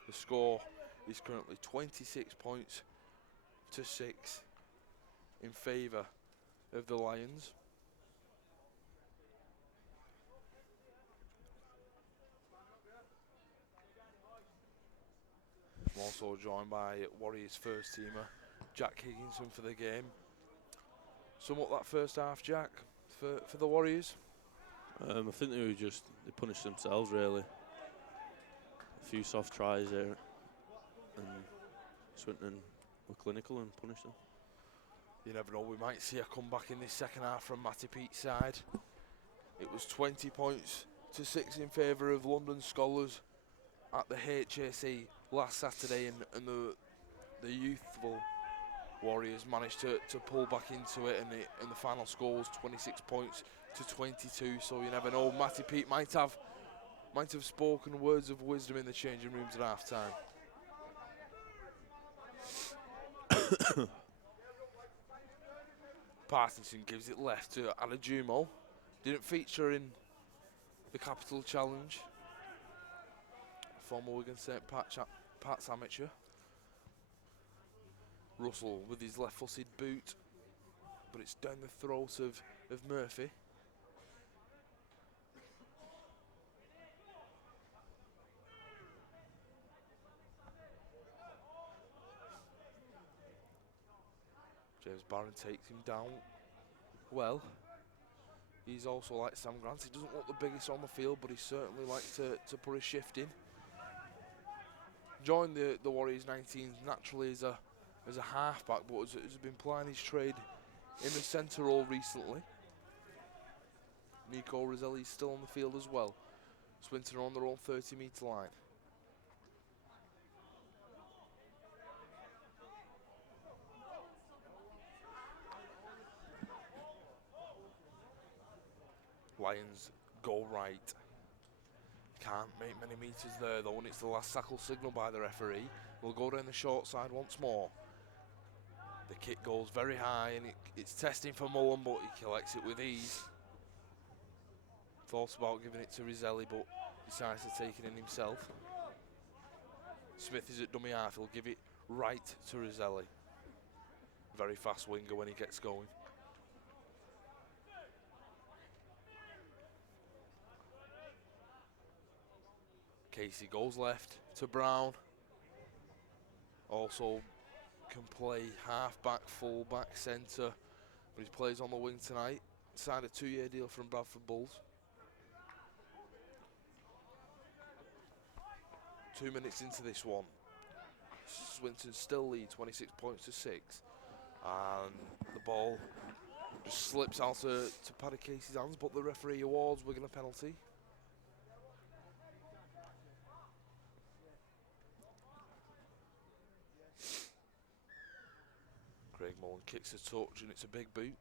The score is currently 26 points to 6 in favour of the Lions. I'm also joined by Warriors first teamer Jack Higginson for the game. Sum up that first half, Jack, for the Warriors. I think they punished themselves really. A few soft tries there, and Swinton were clinical and punished them. You never know, we might see a comeback in this second half from Matty Pete's side. It was 20 points to 6 in favour of London Scholars at the HSE last Saturday, and the youthful Warriors managed to pull back into it, and the final score was 26 points to 22. So you never know, Matty Pete might have spoken words of wisdom in the changing rooms at half time. Parkinson gives it left to Alajumo. Didn't feature in the Capital Challenge. Former Wigan St Pat's amateur. Russell with his left-footed boot, but it's down the throat of Murphy. James Barron takes him down well. He's also like Sam Grant. He doesn't look the biggest on the field, but he certainly likes to put a shift in. Joined the Warriors 19s naturally as a halfback, but has been plying his trade in the centre role recently. Nico Roselli's still on the field as well. Swinton are on their own 30-metre line. Lions go right. Can't make many metres there though, and it's the last tackle signal by the referee. We'll go down the short side once more. The kick goes very high, and it's testing for Mullen, but he collects it with ease. Thought about giving it to Roselli, but decides to take it in himself. Smith is at dummy half, he'll give it right to Roselli. Very fast winger when he gets going. Casey goes left to Brown. Also can play half-back, full-back, centre, but he plays on the wing tonight. Signed a 2-year deal from Bradford Bulls. 2 minutes into this one, Swinton still lead 26 points to 6, and the ball just slips out to Paddy Casey's hands, but the referee awards Wigan a penalty. Craig Mullen kicks a touch, and it's a big boot.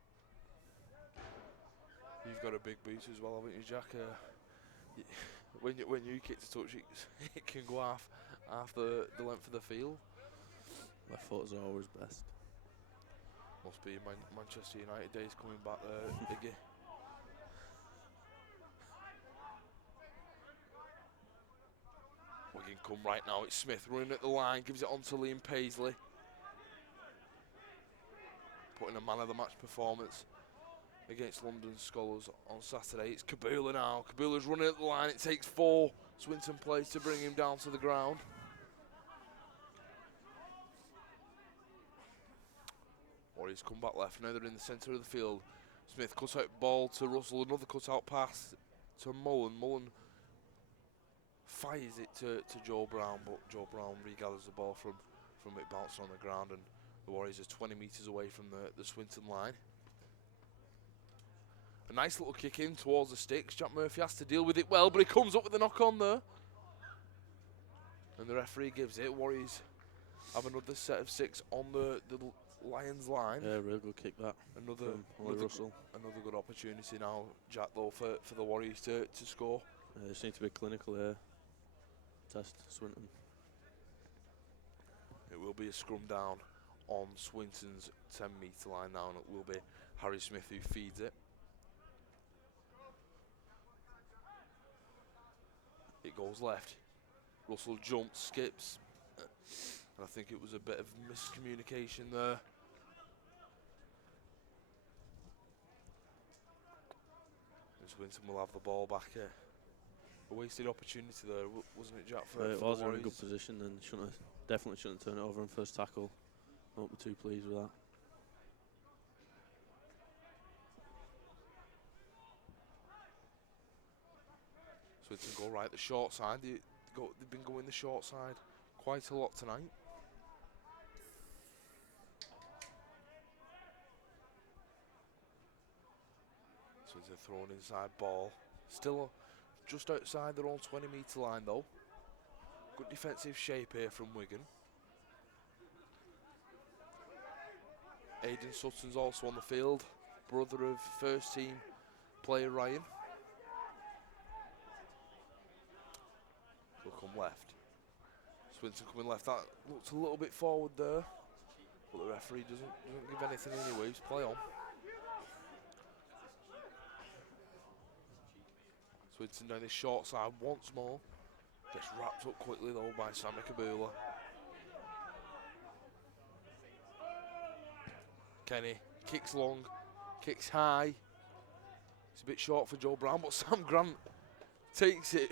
You've got a big boot as well, haven't you, Jack? When you kick a touch, it can go half the length of the field. My foot's are always best. Must be Manchester United days coming back there, Iggy. Wigan come right now, it's Smith running at the line, gives it on to Liam Paisley. Putting a man of the match performance against London Scholars on Saturday. It's Kabula now. Kabula's running at the line. It takes 4 Swinton plays to bring him down to the ground. Warriors come back left, now they're in the centre of the field. Smith cuts out ball to Russell, another cut out pass to Mullen. Mullen fires it to Joe Brown, but Joe Brown regathers the ball from it bouncing on the ground, and the Warriors are 20 metres away from the Swinton line. A nice little kick in towards the sticks. Jack Murphy has to deal with it well, but he comes up with a knock on there. And the referee gives it. Warriors have another set of 6 on the Lions line. Yeah, real good kick that. Another good opportunity now, Jack, though, for the Warriors to score. They just need to be clinical here. Test Swinton. It will be a scrum down on Swinton's 10-metre line now, and it will be Harry Smith who feeds it. It goes left. Russell jumps, skips, and I think it was a bit of miscommunication there. And Swinton will have the ball back here. A wasted opportunity there, wasn't it, Jack? It was in a good position, and definitely shouldn't turn it over on first tackle. Won't be too pleased with that. Swinton go right the short side. They've been going the short side quite a lot tonight. Swinton thrown inside ball. Still just outside their own 20-metre line though. Good defensive shape here from Wigan. Aidan Sutton's also on the field, brother of first team player Ryan. He'll come left. Swinton coming left. That looked a little bit forward there, but the referee doesn't give anything anyway. Just play on. Swinton down this short side once more. Gets wrapped up quickly though by Sammy Kabula. Kenny kicks long, kicks high. It's a bit short for Joe Brown, but Sam Grant takes it.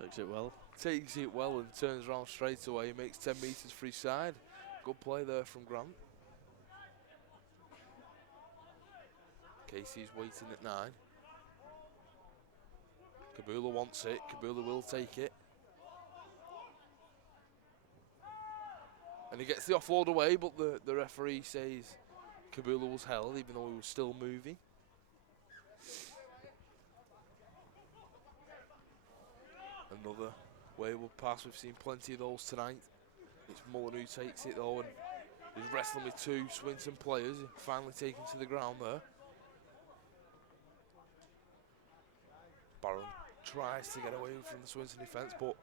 Takes it well. Takes it well and turns around straight away. Makes 10 metres free side. Good play there from Grant. Casey's waiting at 9. Kabula wants it. Kabula will take it. And he gets the offload away, but the referee says Kabula was held, even though he was still moving. Another wayward pass. We've seen plenty of those tonight. It's Mullen who takes it though, and he's wrestling with 2 Swinton players. Finally taken to the ground there. Barron tries to get away from the Swinton defence, but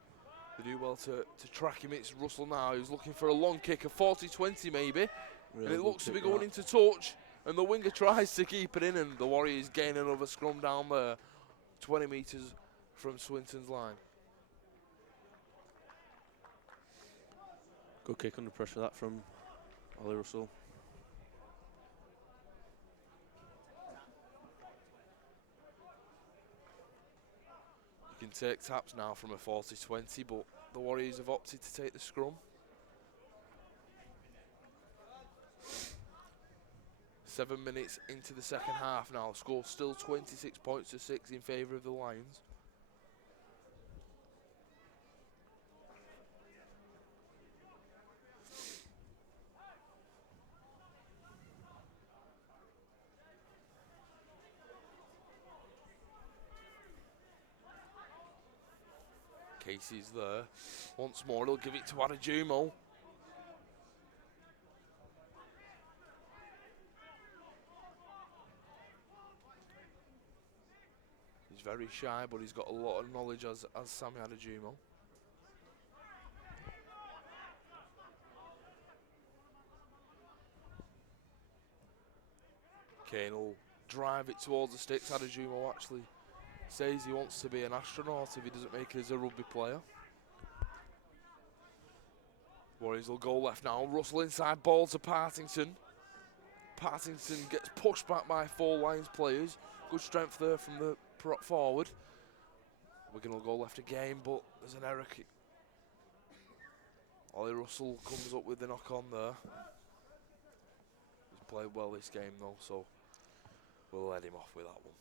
they do well to track him. It's Russell now who's looking for a long kick, a 40-20 maybe. Really, and it looks to be going into touch, and the winger tries to keep it in, and the Warriors gain another scrum down there, 20 metres from Swinton's line. Good kick under pressure that from Ollie Russell. You can take taps now from a 40-20, but the Warriors have opted to take the scrum. 7 minutes into the second half now. Score still 26 points to 6 in favour of the Lions. Casey's there. Once more, he'll give it to Adejumo. He's very shy, but he's got a lot of knowledge as Sammy Adejumo. Kane will drive it towards the sticks. Adejumo actually says he wants to be an astronaut if he doesn't make it as a rugby player. Warriors will go left now. Russell inside ball to Partington. Partington gets pushed back by 4 Lions players. Good strength there from the prop forward. Wigan will go left again, but there's an error. Ollie Russell comes up with the knock on there. He's played well this game though, so we'll let him off with that one.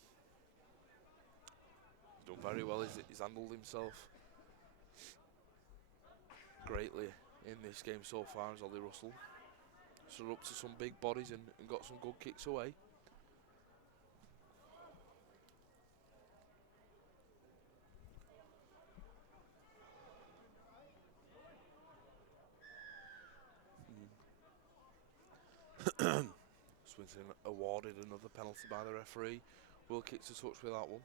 He's done very well, he's handled himself greatly in this game so far as Ollie Russell. Stood up to some big bodies and got some good kicks away. Swinton awarded another penalty by the referee. Will kicks a touch with that one.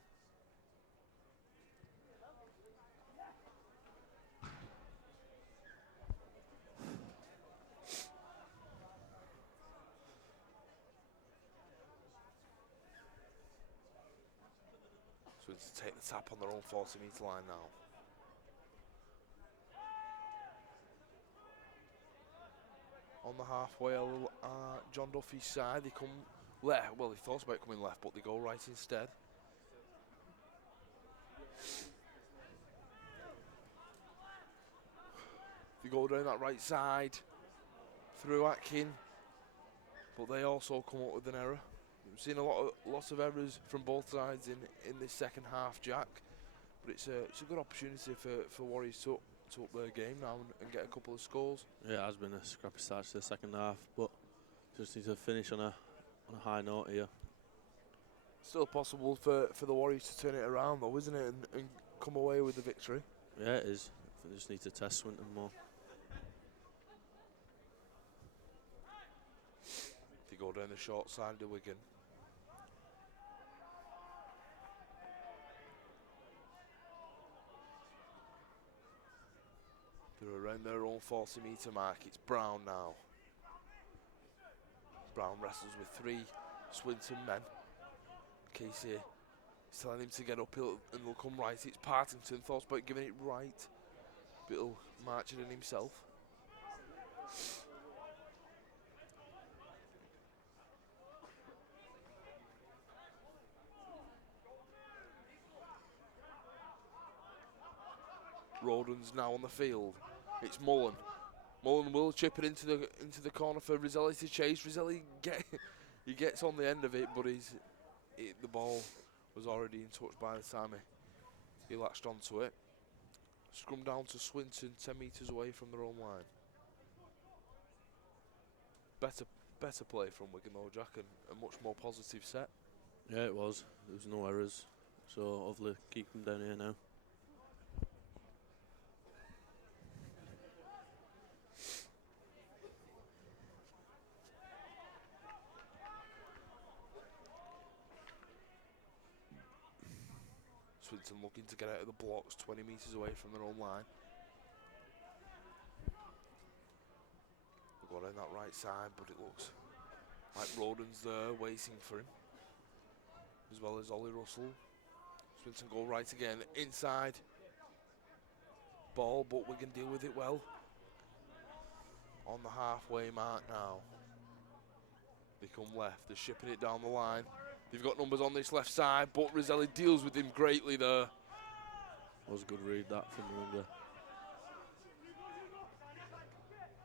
Swinton take the tap on their own 40-metre line now. On the halfway, John Duffy's side, they come left. Well, he thought about coming left, but they go right instead. They go down that right side through Atkin, but they also come up with an error. We've seen lots of errors from both sides in this second half, Jack. But it's a good opportunity for Warriors to up their game now and get a couple of scores. Yeah, it has been a scrappy start to the second half, but just need to finish on a high note here. Still possible for the Warriors to turn it around though, isn't it, and come away with the victory. Yeah, it is. They just need to test Swinton more. They go down the short side of Wigan. They're around their own 40-metre mark. It's Brown now. Brown wrestles with 3 Swinton men. Casey is telling him to get up and they'll come right. It's Partington, thoughts about giving it right, but he'll march it in himself. Roden's now on the field. It's Mullen. Mullen will chip it into the corner for Rizzelli to chase. Rizzelli he gets on the end of it, but the ball was already in touch by the time he latched onto it. Scrum down to Swinton, 10 metres away from their own line. Better play from Wigan though, Jack, and a much more positive set. Yeah, it was. There was no errors, so hopefully keep them down here now. Swinton looking to get out of the blocks, 20 metres away from their own line. We'll go down that right side, but it looks like Roden's there waiting for him, as well as Ollie Russell. Swinton go right again, inside. Ball, but we can deal with it well. On the halfway mark now. They come left, they're shipping it down the line. They've got numbers on this left side, but Rizzelli deals with him greatly there. Was a good read that from the winger.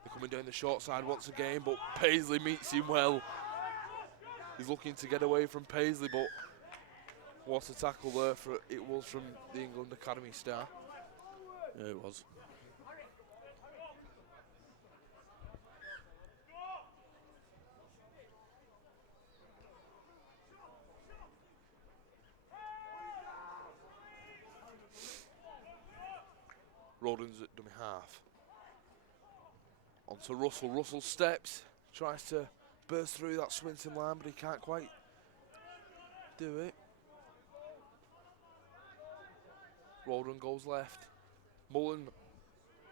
They're coming down the short side once again, but Paisley meets him well. He's looking to get away from Paisley, but what a tackle there it was from the England Academy star. Yeah, it was. Roden's at dummy half. Onto Russell. Russell steps, tries to burst through that Swinton line, but he can't quite do it. Roden goes left. Mullen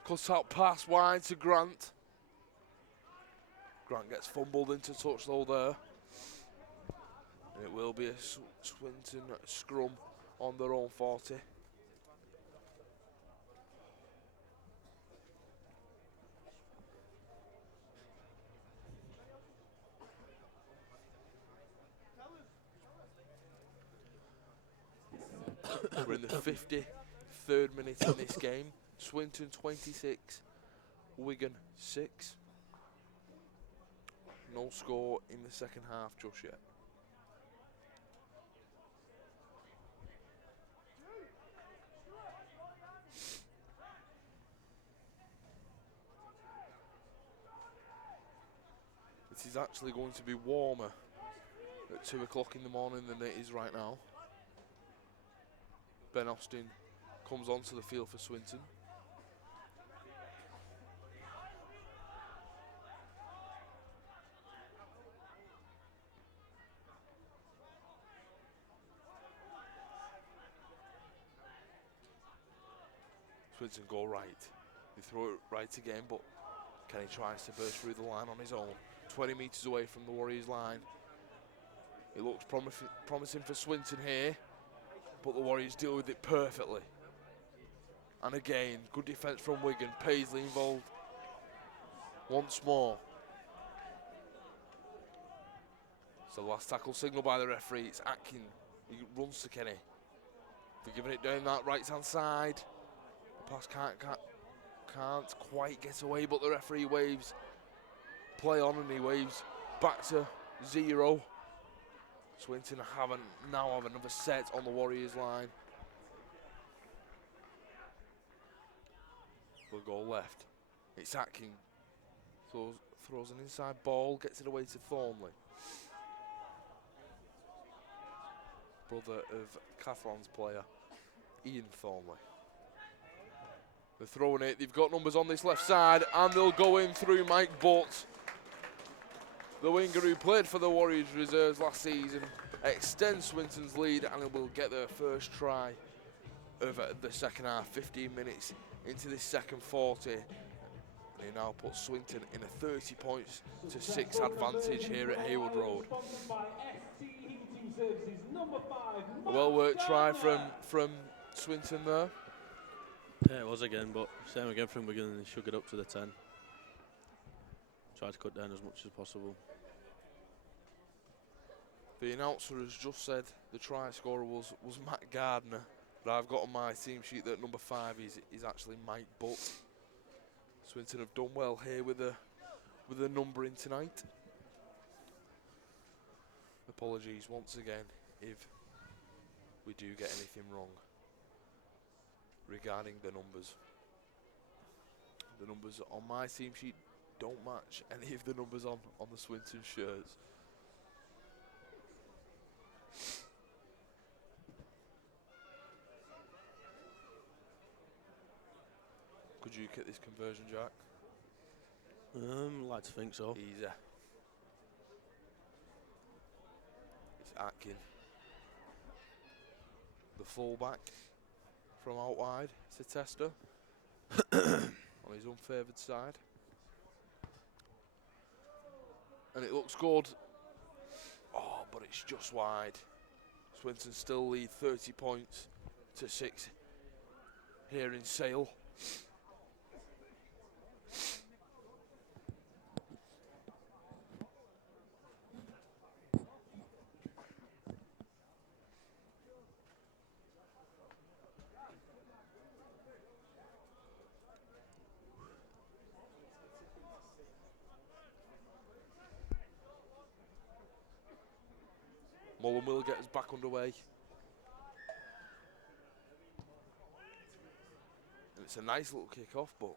cuts out pass wide to Grant. Grant gets fumbled into touch though there. And it will be a Swinton scrum on their own 40. We're in the 53rd third minute in this game. Swinton 26, Wigan 6. No score in the second half just yet. It is actually going to be warmer at 2 o'clock in the morning than it is right now. Ben Austin comes onto the field for Swinton. Swinton go right. They throw it right again, but Kenny tries to burst through the line on his own. 20 metres away from the Warriors line. It looks promising for Swinton here, but the Warriors deal with it perfectly. And again, good defence from Wigan. Paisley involved once more. So the last tackle signal by the referee. It's Atkin. He runs to Kenny. They're giving it down that right-hand side. The pass can't quite get away, but the referee waves play on, and he waves back to 0. Swinton now have another set on the Warriors line. We'll go left. It's Atkin. Throws an inside ball, gets it away to Thornley. Brother of Cathlon's player, Ian Thornley. They're throwing it. They've got numbers on this left side, and they'll go in through Mike Butt. The winger who played for the Warriors reserves last season extends Swinton's lead, and it will get their first try of the second half. 15 minutes into this second 40. And he now puts Swinton in a 30 points to 6 advantage here at Haywood Road. A well-worked try from Swinton there. Yeah, it was again, but same again from Wigan, and shook it up to the 10. Tried to cut down as much as possible. The announcer has just said the try scorer was Matt Gardner, but I've got on my team sheet that number 5 is actually Mike Butt. Swinton have done well here with the numbering tonight. Apologies once again if we do get anything wrong regarding the numbers. The numbers on my team sheet don't match any of the numbers on the Swinton shirts. Could you get this conversion, Jack? Like to think so. Easy. It's Atkin. The fullback from out wide to Tester on his unfavoured side. And it looks good. Oh, but it's just wide. Swinton still lead 30 points to 6 here in Sale. Mullen will get us back underway. And it's a nice little kick-off, but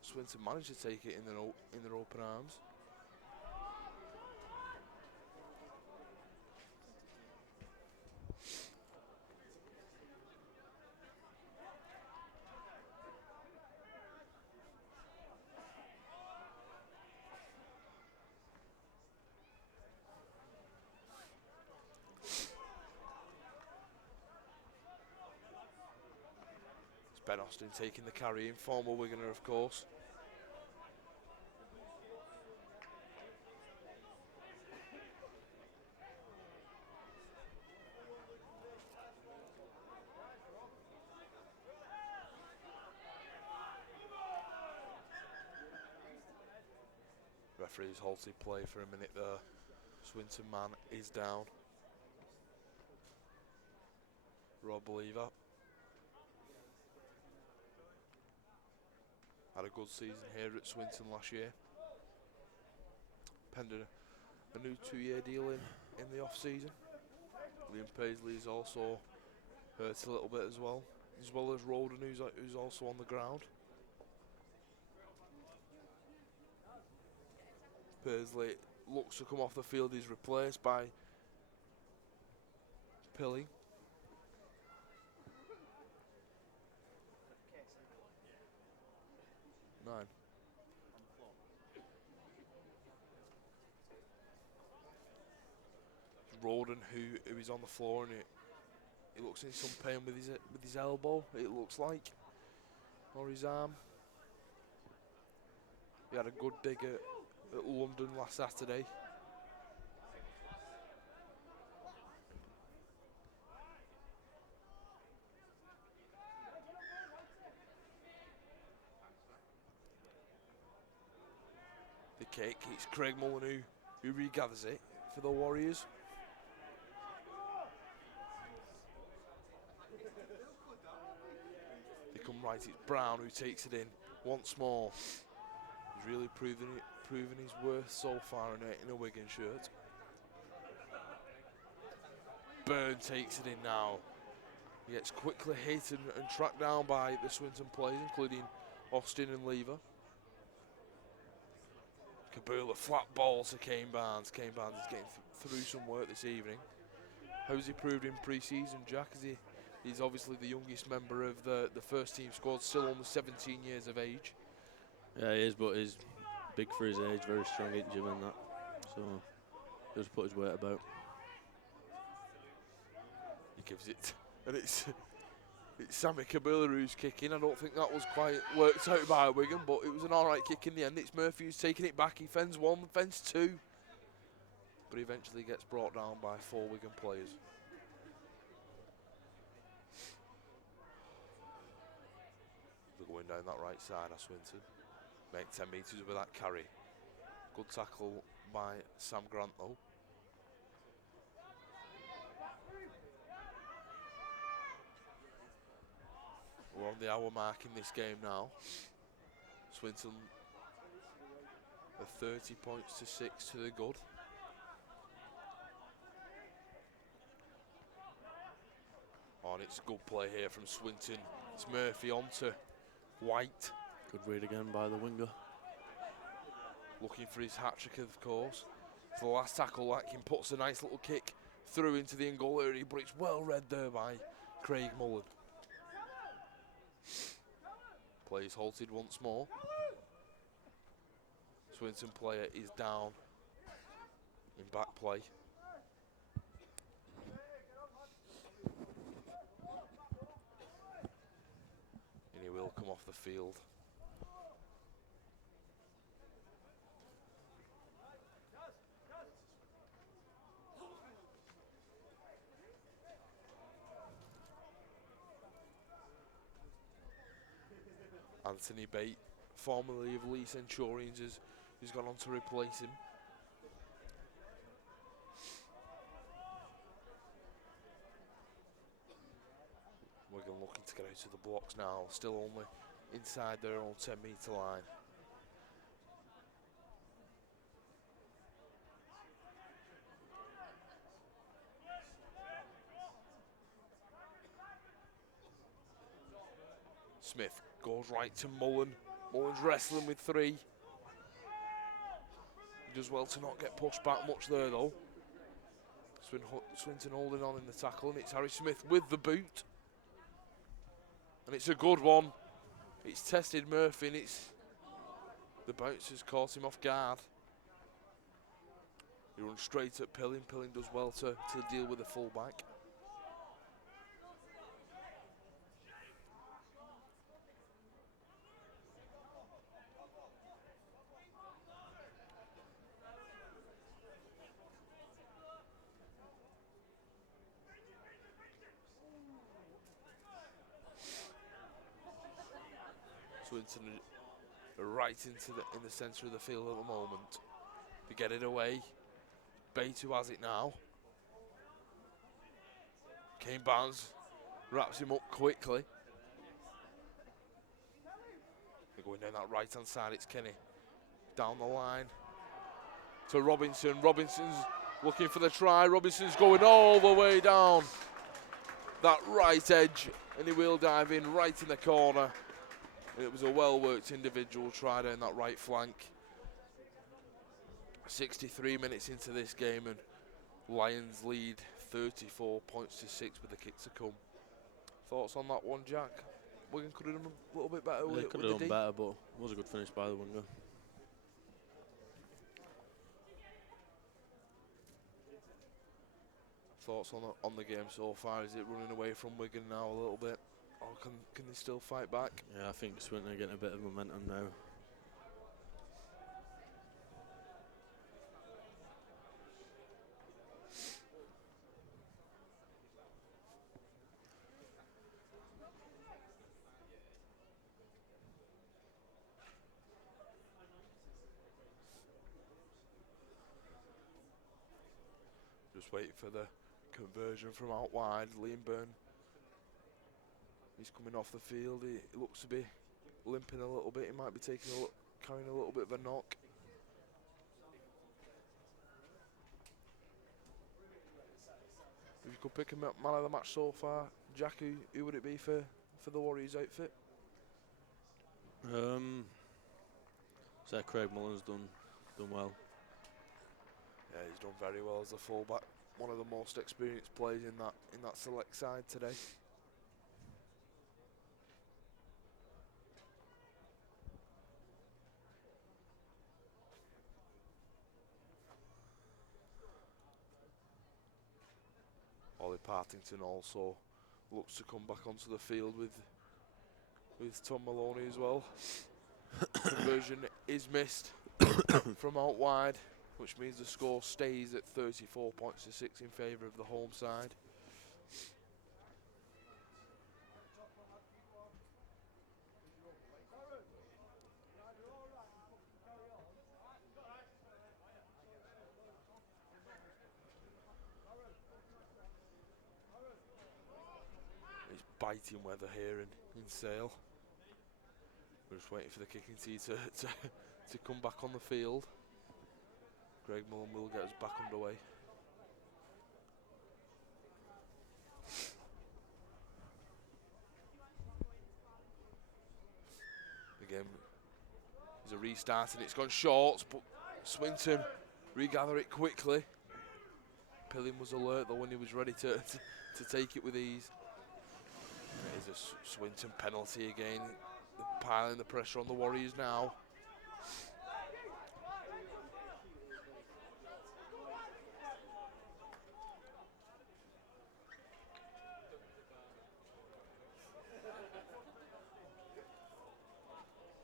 Swinton managed to take it in their open arms. Ben Austin taking the carry in, former Wiganer of course. Referee's halted play for a minute there. Swinton man is down. Rob Believer. Had a good season here at Swinton last year. Penned a new 2-year deal in the off-season. Liam Paisley is also hurt a little bit as well as Roden, who's also on the ground. Paisley looks to come off the field. He's replaced by Pilling. Nine. Roden, who is on the floor, and he looks in some pain with his elbow. It looks like, or his arm. He had a good dig at London last Saturday. The kick, it's Craig Mullen who regathers it for the Warriors. They come right, it's Brown who takes it in once more. He's really proven his worth so far in a Wigan shirt. Byrne takes it in now. He gets quickly hit and tracked down by the Swinton players, including Austin and Lever. Kabula, flat ball to Kane Barnes. Kane Barnes is getting through some work this evening. How's he proved in pre-season, Jack? He's obviously the youngest member of the first team squad, still only 17 years of age. Yeah, he is, but he's big for his age, very strong in gym and that. So, he does put his weight about. He gives it, and it's Sammy Kabula who's kicking. I don't think that was quite worked out by Wigan, but it was an alright kick in the end. It's Murphy who's taking it back. He fends one, fends two, but eventually gets brought down by 4 Wigan players. They're going down that right side of Swinton. Make 10 metres with that carry. Good tackle by Sam Grant though. We're on the hour mark in this game now. Swinton are 30 points to 6 to the good. Oh, and it's a good play here from Swinton. It's Murphy onto White. Good read again by the winger. Looking for his hat-trick, of course. For the last tackle, Atkin puts a nice little kick through into the in goal area, but it's well read there by Craig Mullen. Play is halted once more. Swinton player is down in back play. And he will come off the field. Anthony Bate, formerly of Lee Centurions, who's gone on to replace him. Wigan looking to get out of the blocks now, still only inside their own 10-metre line. Smith goes right to Mullen. Mullen's wrestling with 3. He does well to not get pushed back much there though. Swinton holding on in the tackle, and it's Harry Smith with the boot. And it's a good one. It's tested Murphy, and the bounce has caught him off guard. He runs straight at Pilling. Pilling does well to deal with the fullback. Swinton are right in the centre of the field at the moment. They get it away. Bate who has it now. Kane Barnes wraps him up quickly. Going down that right-hand side, it's Kenny. Down the line to Robinson. Robinson's looking for the try. Robinson's going all the way down that right edge, and he will dive in right in the corner. It was a well-worked individual try down that right flank. 63 minutes into this game, and Lions lead 34 points to 6 with the kick to come. Thoughts on that one, Jack? Wigan could have done a little bit better They with could the have done D. better, but it was a good finish by the winger. Thoughts on the game so far? Is it running away from Wigan now a little bit, or can they still fight back? Yeah, I think Swinton are getting a bit of momentum now. Just waiting for the conversion from out wide. Liam Byrne, he's coming off the field. He looks to be limping a little bit. He might be carrying a little bit of a knock. If you could pick a man of the match so far, Jack, who would it be for the Warriors outfit? So Craig Mullen's done well. Yeah, he's done very well as a fullback. One of the most experienced players in that select side today. Ollie Partington also looks to come back onto the field with Tom Maloney as well. Conversion is missed from out wide, which means the score stays at 34 points to 6 in favour of the home side. It's biting weather here in Sale. We're just waiting for the kicking tee to come back on the field. Greg Mullen will get us back underway. The game is a restart and it's gone short, but Swinton regather it quickly. Pilling was alert though when he was ready to take it with ease. It is a Swinton penalty again. They're piling the pressure on the Warriors now.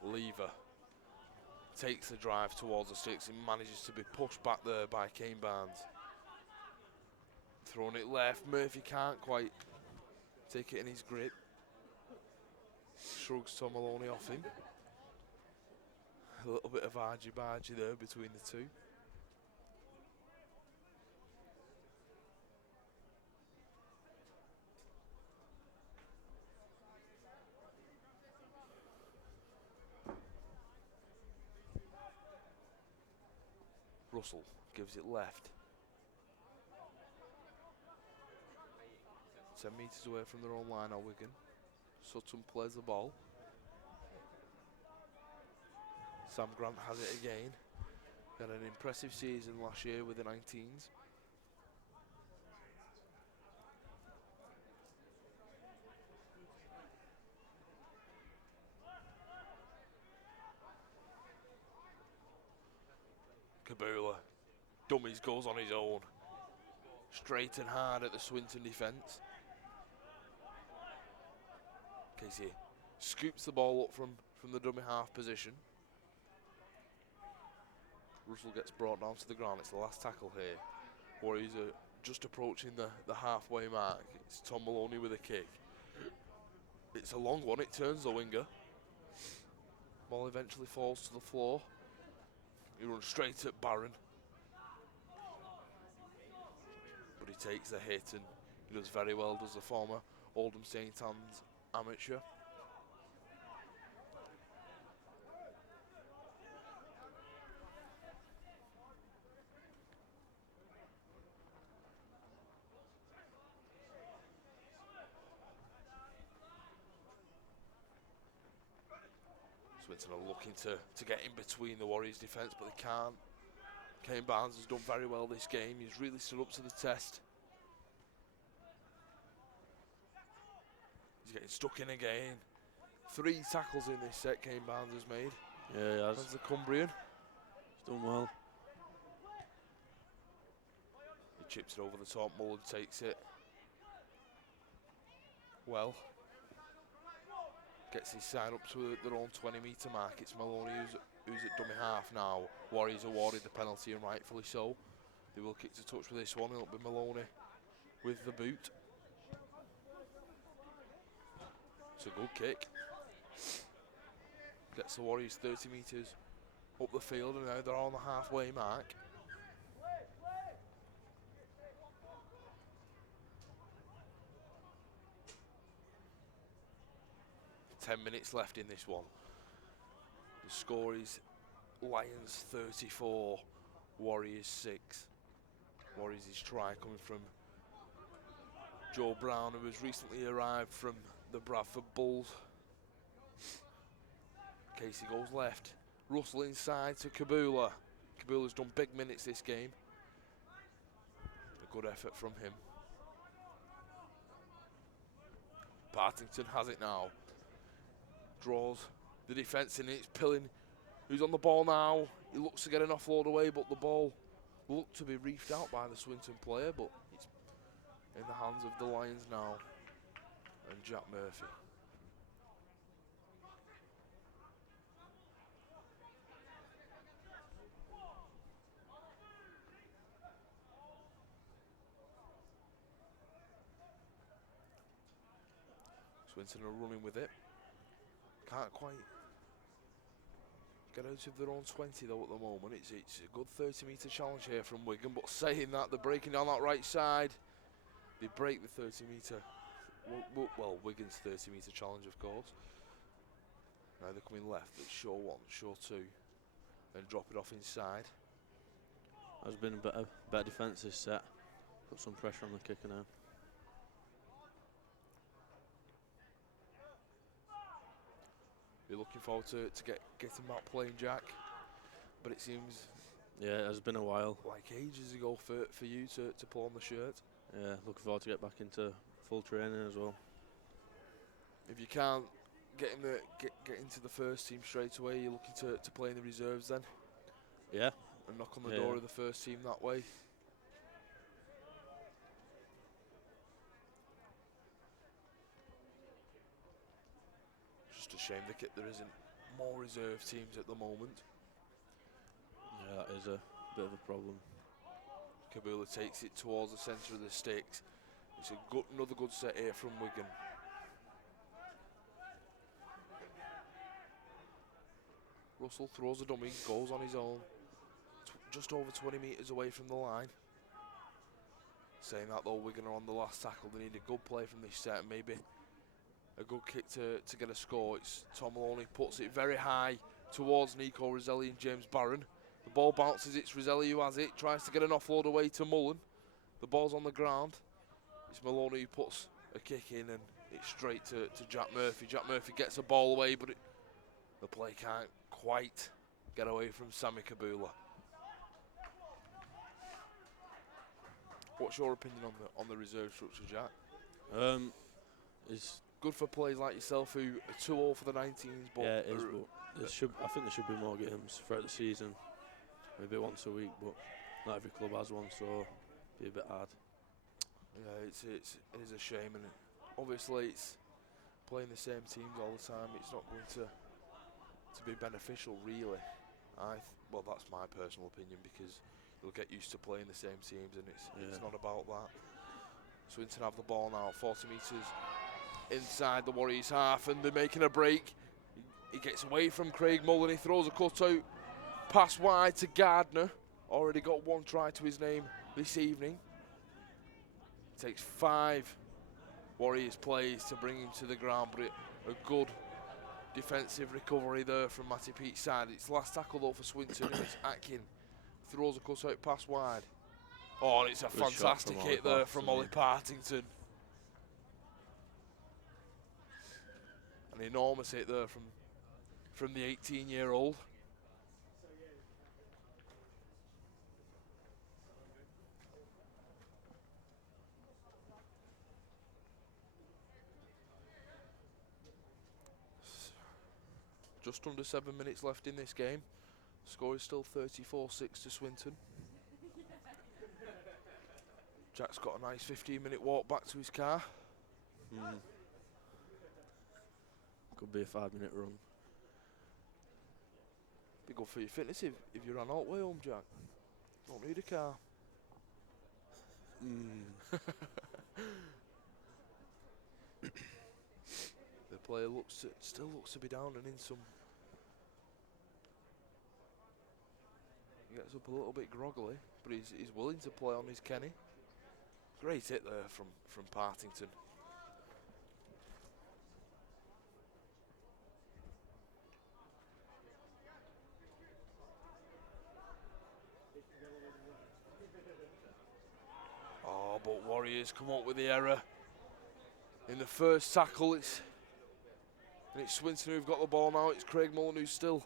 Lever takes the drive towards the sticks and manages to be pushed back there by Kane Barnes. Throwing it left, Murphy can't quite take it in his grip. Shrugs Tom Maloney off him. A little bit of argy-bargy there between the two. Russell gives it left. 10 metres away from their own line are Wigan. Sutton plays the ball. Sam Grant has it again. He had an impressive season last year with the 19s. Kabula. Dummies goes on his own. Straight and hard at the Swinton defence. Casey scoops the ball up from the dummy half position. Russell gets brought down to the ground. It's the last tackle here. Warriors are just approaching the halfway mark. It's Tom Maloney with a kick. It's a long one. It turns the winger. Ball eventually falls to the floor. He runs straight at Barron. But he takes the hit and he does very well, does the former Oldham St Anne's amateur. Swinton are looking to get in between the Warriors' defence, but they can't. Kane Barnes has done very well this game. He's really stood up to the test. He's getting stuck in again. 3 tackles in this set Kane Barnes has made. Yeah, he has. That's the Cumbrian. He's done well. He chips it over the top. Mullen takes it. Well. Gets his side up to their own 20-metre mark. It's Maloney who's at dummy half now. Warriors awarded the penalty, and rightfully so. They will kick to touch with this one. It'll be Maloney with the boot. It's a good kick. Gets the Warriors 30 metres up the field, and now they're on the halfway mark. Ten minutes left in this one. The score is Lions 34, Warriors 6. Warriors' try coming from Joe Brown, who has recently arrived from the Bradford Bulls. Casey goes left. Russell inside to Kabula. Kabula's done big minutes this game. A good effort from him. Partington has it now. Draws the defence in it. It's Pillin who's on the ball now. He looks to get an offload away, but the ball looked to be reefed out by the Swinton player, but it's in the hands of the Lions now. And Jack Murphy. Swinton are running with it. Can't quite get out of their own 20 though at the moment. It's a good 30-metre challenge here from Wigan, but saying that, they're breaking down that right side. They break the 30-metre, well, Wigan's 30-metre challenge, of course. Now they're coming left. It's Shaw 1, Shaw 2, then drop it off inside. There's been a better defence this set. Put some pressure on the kicker now. You're looking forward to getting back playing, Jack, but it seems Yeah, it has been a while. like ages ago for you to pull on the shirt. Yeah, looking forward to get back into full training as well. If you can't get into the first team straight away, you're looking to play in the reserves then, Yeah, and knock on the door of the first team that way. Just a shame there isn't more reserve teams at the moment. yeah, that is a bit of a problem. Kabula takes it towards the centre of the sticks. It's another good set here from Wigan. Russell throws a dummy, goes on his own, just over 20 metres away from the line. Saying that though, Wigan are on the last tackle. They need a good play from this set, maybe a good kick to get a score. It's Tom Maloney puts it very high towards Nico Roselli and James Barron. The ball bounces, it's Roselli who has it, tries to get an offload away to Mullen. The ball's on the ground. It's Maloney who puts a kick in, and it's straight to Jack Murphy. Jack Murphy gets the ball away, but the play can't quite get away from Sammy Kabula. What's your opinion on the reserve structure, Jack? It's good for players like yourself who are too old for the 19s, but yeah, it is, but I think there should be more games throughout the season. Maybe once a week, but not every club has one, so it'd be a bit hard. Yeah, it is a shame, and obviously it's playing the same teams all the time. It's not going to be beneficial, really. Well, that's my personal opinion, because you'll get used to playing the same teams, and it's not about that. Swinton have the ball now, 40 metres inside the Warriors half, and they're making a break. He gets away from Craig Mullen. He throws a cutout pass wide to Gardner. Already got one try to his name this evening. Takes 5 Warriors plays to bring him to the ground, but a good defensive recovery there from Matty Pete's side. It's last tackle though for Swinton, and it's Atkin. Throws a cutout pass wide. Oh, and it's a Good fantastic hit there from Ollie Partington. An enormous hit there from from the 18-year-old. Just under 7 minutes left in this game. Score is still 34-6 to Swinton. Jack's got a nice 15-minute walk back to his car. Could be a 5-minute run. Be good for your fitness if you're on all the way home, Jack. Don't need a car. The player still looks to be down and in some. He gets up a little bit groggily, but he's willing to play on his Kenny. Great hit there from Partington. Oh, but Warriors come up with the error. In the first tackle, it's Swinton who've got the ball now. It's Craig Mullen who's still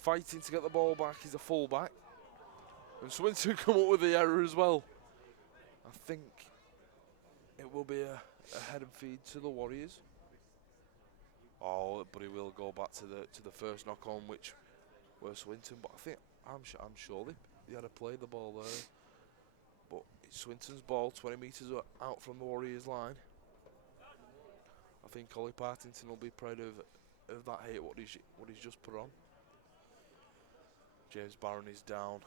fighting to get the ball back. He's a fullback. And Swinton come up with the error as well. I think it will be a head and feed to the Warriors. Oh, but he will go back to the first knock on, which were Swinton. But I'm sure they had to play the ball there. But it's Swinton's ball, 20 metres out from the Warriors line. I think Collie Partington will be proud of that hit, what he's just put on. James Barron is down.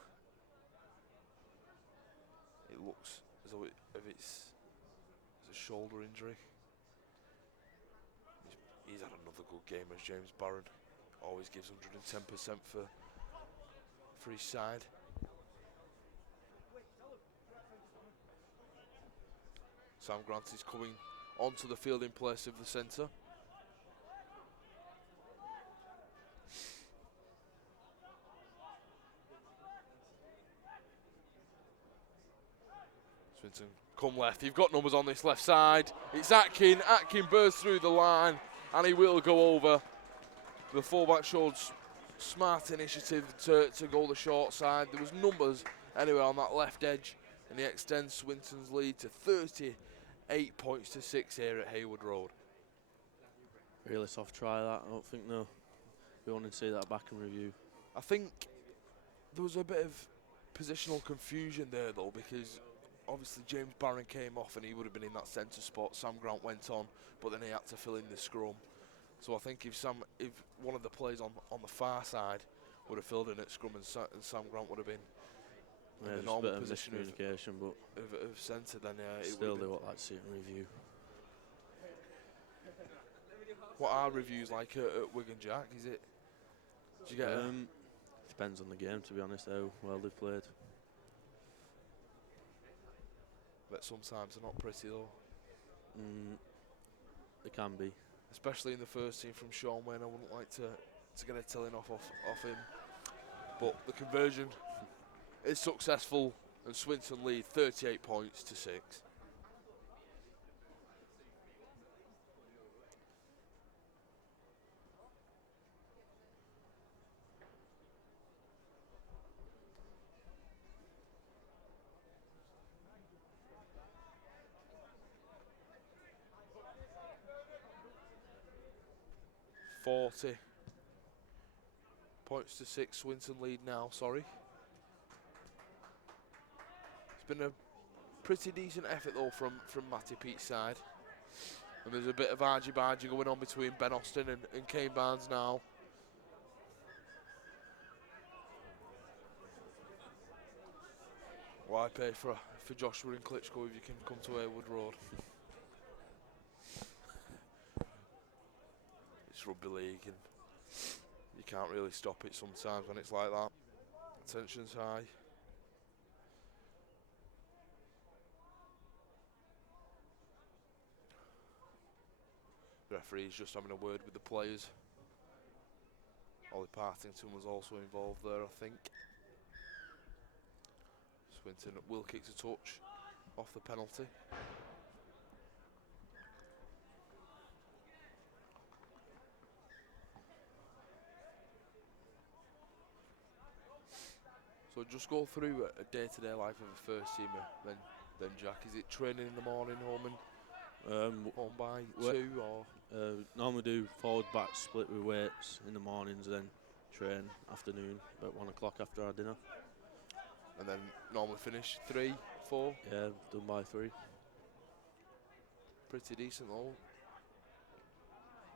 It looks as though it's a shoulder injury. He's had another good game as James Barron. Always gives 110% for his side. Sam Grant is coming onto the field in place of the centre. Swinton come left. You've got numbers on this left side. It's Atkin. Atkin bursts through the line and he will go over. The fullback showed smart initiative to go the short side. There was numbers anyway on that left edge and he extends Swinton's lead to 38 points to 6 here at Haywood Road. Really soft try that. I don't think we want to see that back in review. I think there was a bit of positional confusion there though, because obviously James Barron came off and he would have been in that centre spot. Sam Grant went on, but then he had to fill in the scrum. So I think if one of the players on the far side would have filled in at scrum and Sam Grant would have been in the normal position of centre, then it still they won't like to see it in review. What are reviews like at Wigan, Jack? Is it? Do you get? Depends on the game, to be honest. How well they've played. But sometimes they're not pretty though. They can be. Especially in the first team from Sean Wayne. I wouldn't like to get a telling off him. But the conversion is successful and Swinton lead 38 points to 6. Points to 6, Swinton lead now, sorry. It's been a pretty decent effort though from Matty Pete's side. And there's a bit of argy-bargy going on between Ben Austin and Kane Barnes now. Why pay for Joshua and Klitschko if you can come to Haywood Road? It's rugby league and you can't really stop it sometimes when it's like that. Tension's high. The referee's just having a word with the players. Ollie Partington was also involved there, I think. Swinton will kick to touch off the penalty. So just go through a day-to-day life of a first teamer then Jack. Is it training in the morning, home by 2 or? Normally do forward back split with weights in the mornings, then train afternoon about 1 o'clock after our dinner. And then normally finish 3, 4? Yeah, done by 3. Pretty decent though.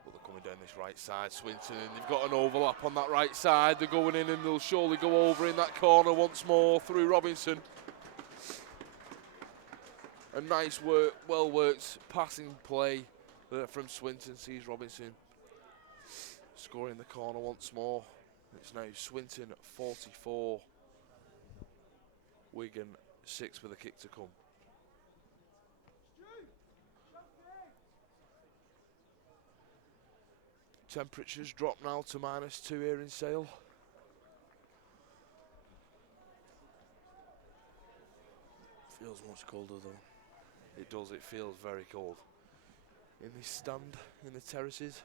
But they're coming down this right side, Swinton, and they've got an overlap on that right side. They're going in and they'll surely go over in that corner once more through Robinson. A nice work, well worked passing play from Swinton sees Robinson scoring the corner once more. It's now Swinton 44, Wigan 6 with a kick to come. Temperatures drop now to -2 here in Sale. Feels much colder though. It does, it feels very cold. In this stand, in the terraces.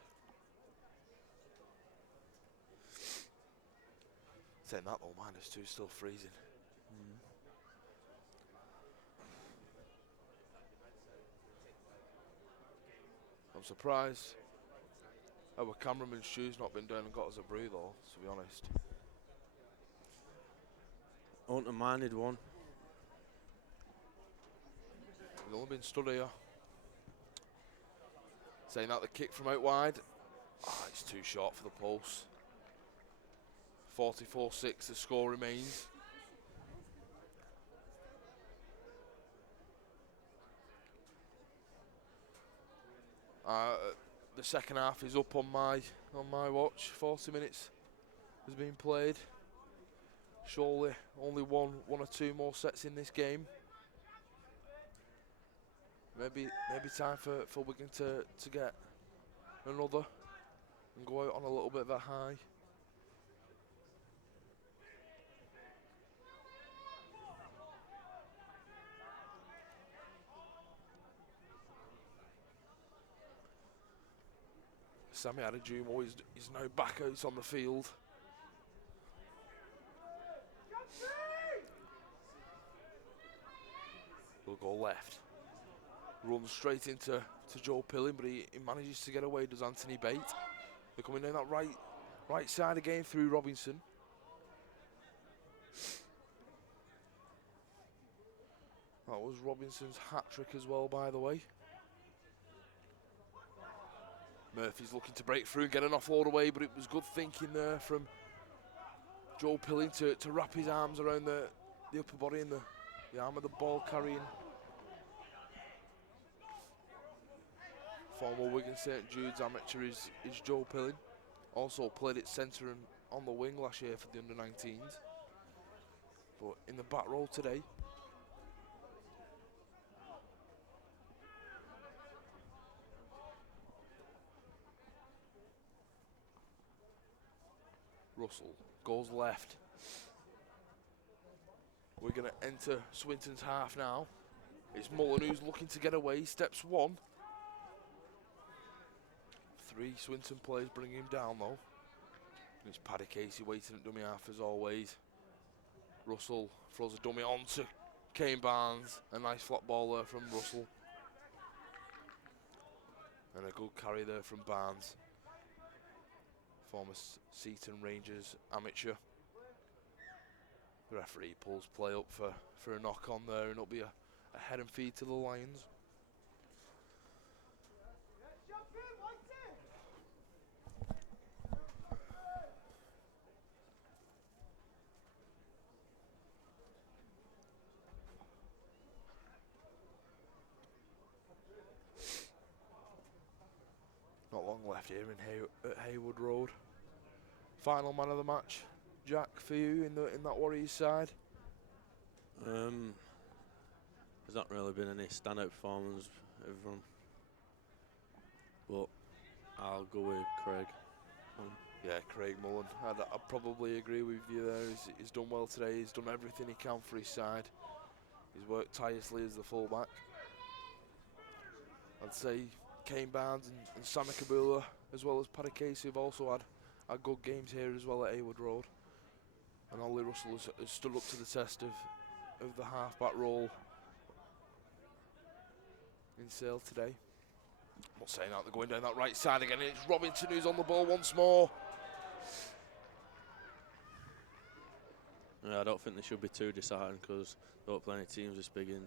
Saying that though, -2 still freezing. I'm surprised our cameraman's shoes not been down and got us a brew though, to be honest. I wouldn't have minded one. He's only been stood here. Saying that the kick from out wide. It's too short for the post. 44-6, the score remains. The second half is up on my watch. 40 minutes has been played. Surely only one or two more sets in this game. Maybe time for Wigan to get another and go out on a little bit of a high. Sammy Adejumo is now back out on the field. Will go left. Runs straight into Joe Pilling, but he manages to get away, does Anthony Bate. They're coming down that right side again through Robinson. That was Robinson's hat-trick as well, by the way. Murphy's looking to break through and get an offload away, but it was good thinking there from Joe Pilling to wrap his arms around the upper body and the arm of the ball carrying former Wigan St Jude's amateur is Joe Pilling. Also played at centre and on the wing last year for the under-19s. But in the back row today. Russell goes left. We're going to enter Swinton's half now. It's Mullen who's looking to get away. Steps one. 3 Swinton players bring him down though. And it's Paddy Casey waiting at dummy half as always. Russell throws a dummy on to Kane Barnes. A nice flat ball there from Russell. And a good carry there from Barnes. Former Seaton Rangers amateur. The referee pulls play up for a knock on there, and it'll be a head and feed to the Lions. Not long left here at Haywood Road. Final man of the match, Jack, for you in that Warriors side. There's not really been any standout performance, everyone. But I'll go with Craig. Yeah, Craig Mullen. I'd probably agree with you there. He's done well today. He's done everything he can for his side. He's worked tirelessly as the fullback. I'd say Kane Barnes and Sammy Kabula, as well as Paddy Casey, have also had good games here as well at Haywood Road. And Ollie Russell has stood up to the test of the half-back role in Sale today. I'm not saying that, they're going down that right side again, and it's Robinson who's on the ball once more. Yeah, I don't think they should be too disheartened because they don't play any teams this big in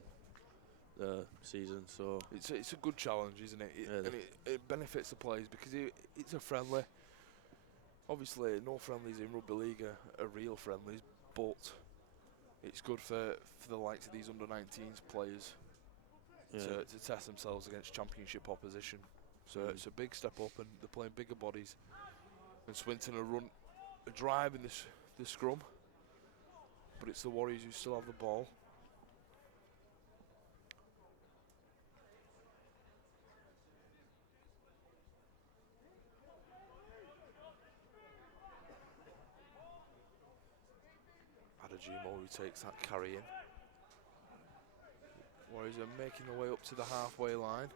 the season. So it's a good challenge, isn't it? And it benefits the players because it's a friendly. Obviously, no friendlies in rugby league are real friendlies, but it's good for the likes of these under-19s players to test themselves against championship opposition. So it's a big step up, and they're playing bigger bodies. And Swinton are driving this scrum, but it's the Warriors who still have the ball. Adajimo who takes that carry in. Warriors are making their way up to the halfway line.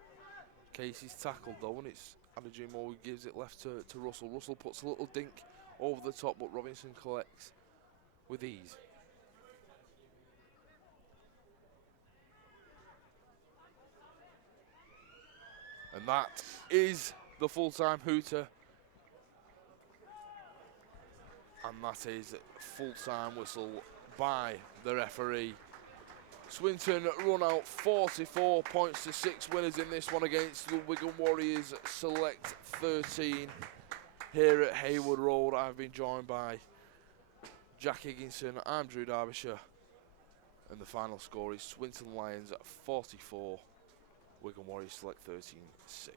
Casey's tackled though, and it's Adajimo who gives it left to Russell. Russell puts a little dink over the top, but Robinson collects with ease. And that is the full-time hooter. And that is full-time whistle by the referee. Swinton run out 44 points to 6 winners in this one against the Wigan Warriors Select 13 here at Haywood Road. I've been joined by Jack Higginson, I'm Drew Derbyshire, and the final score is Swinton Lions at 44, Wigan Warriors Select 13-6.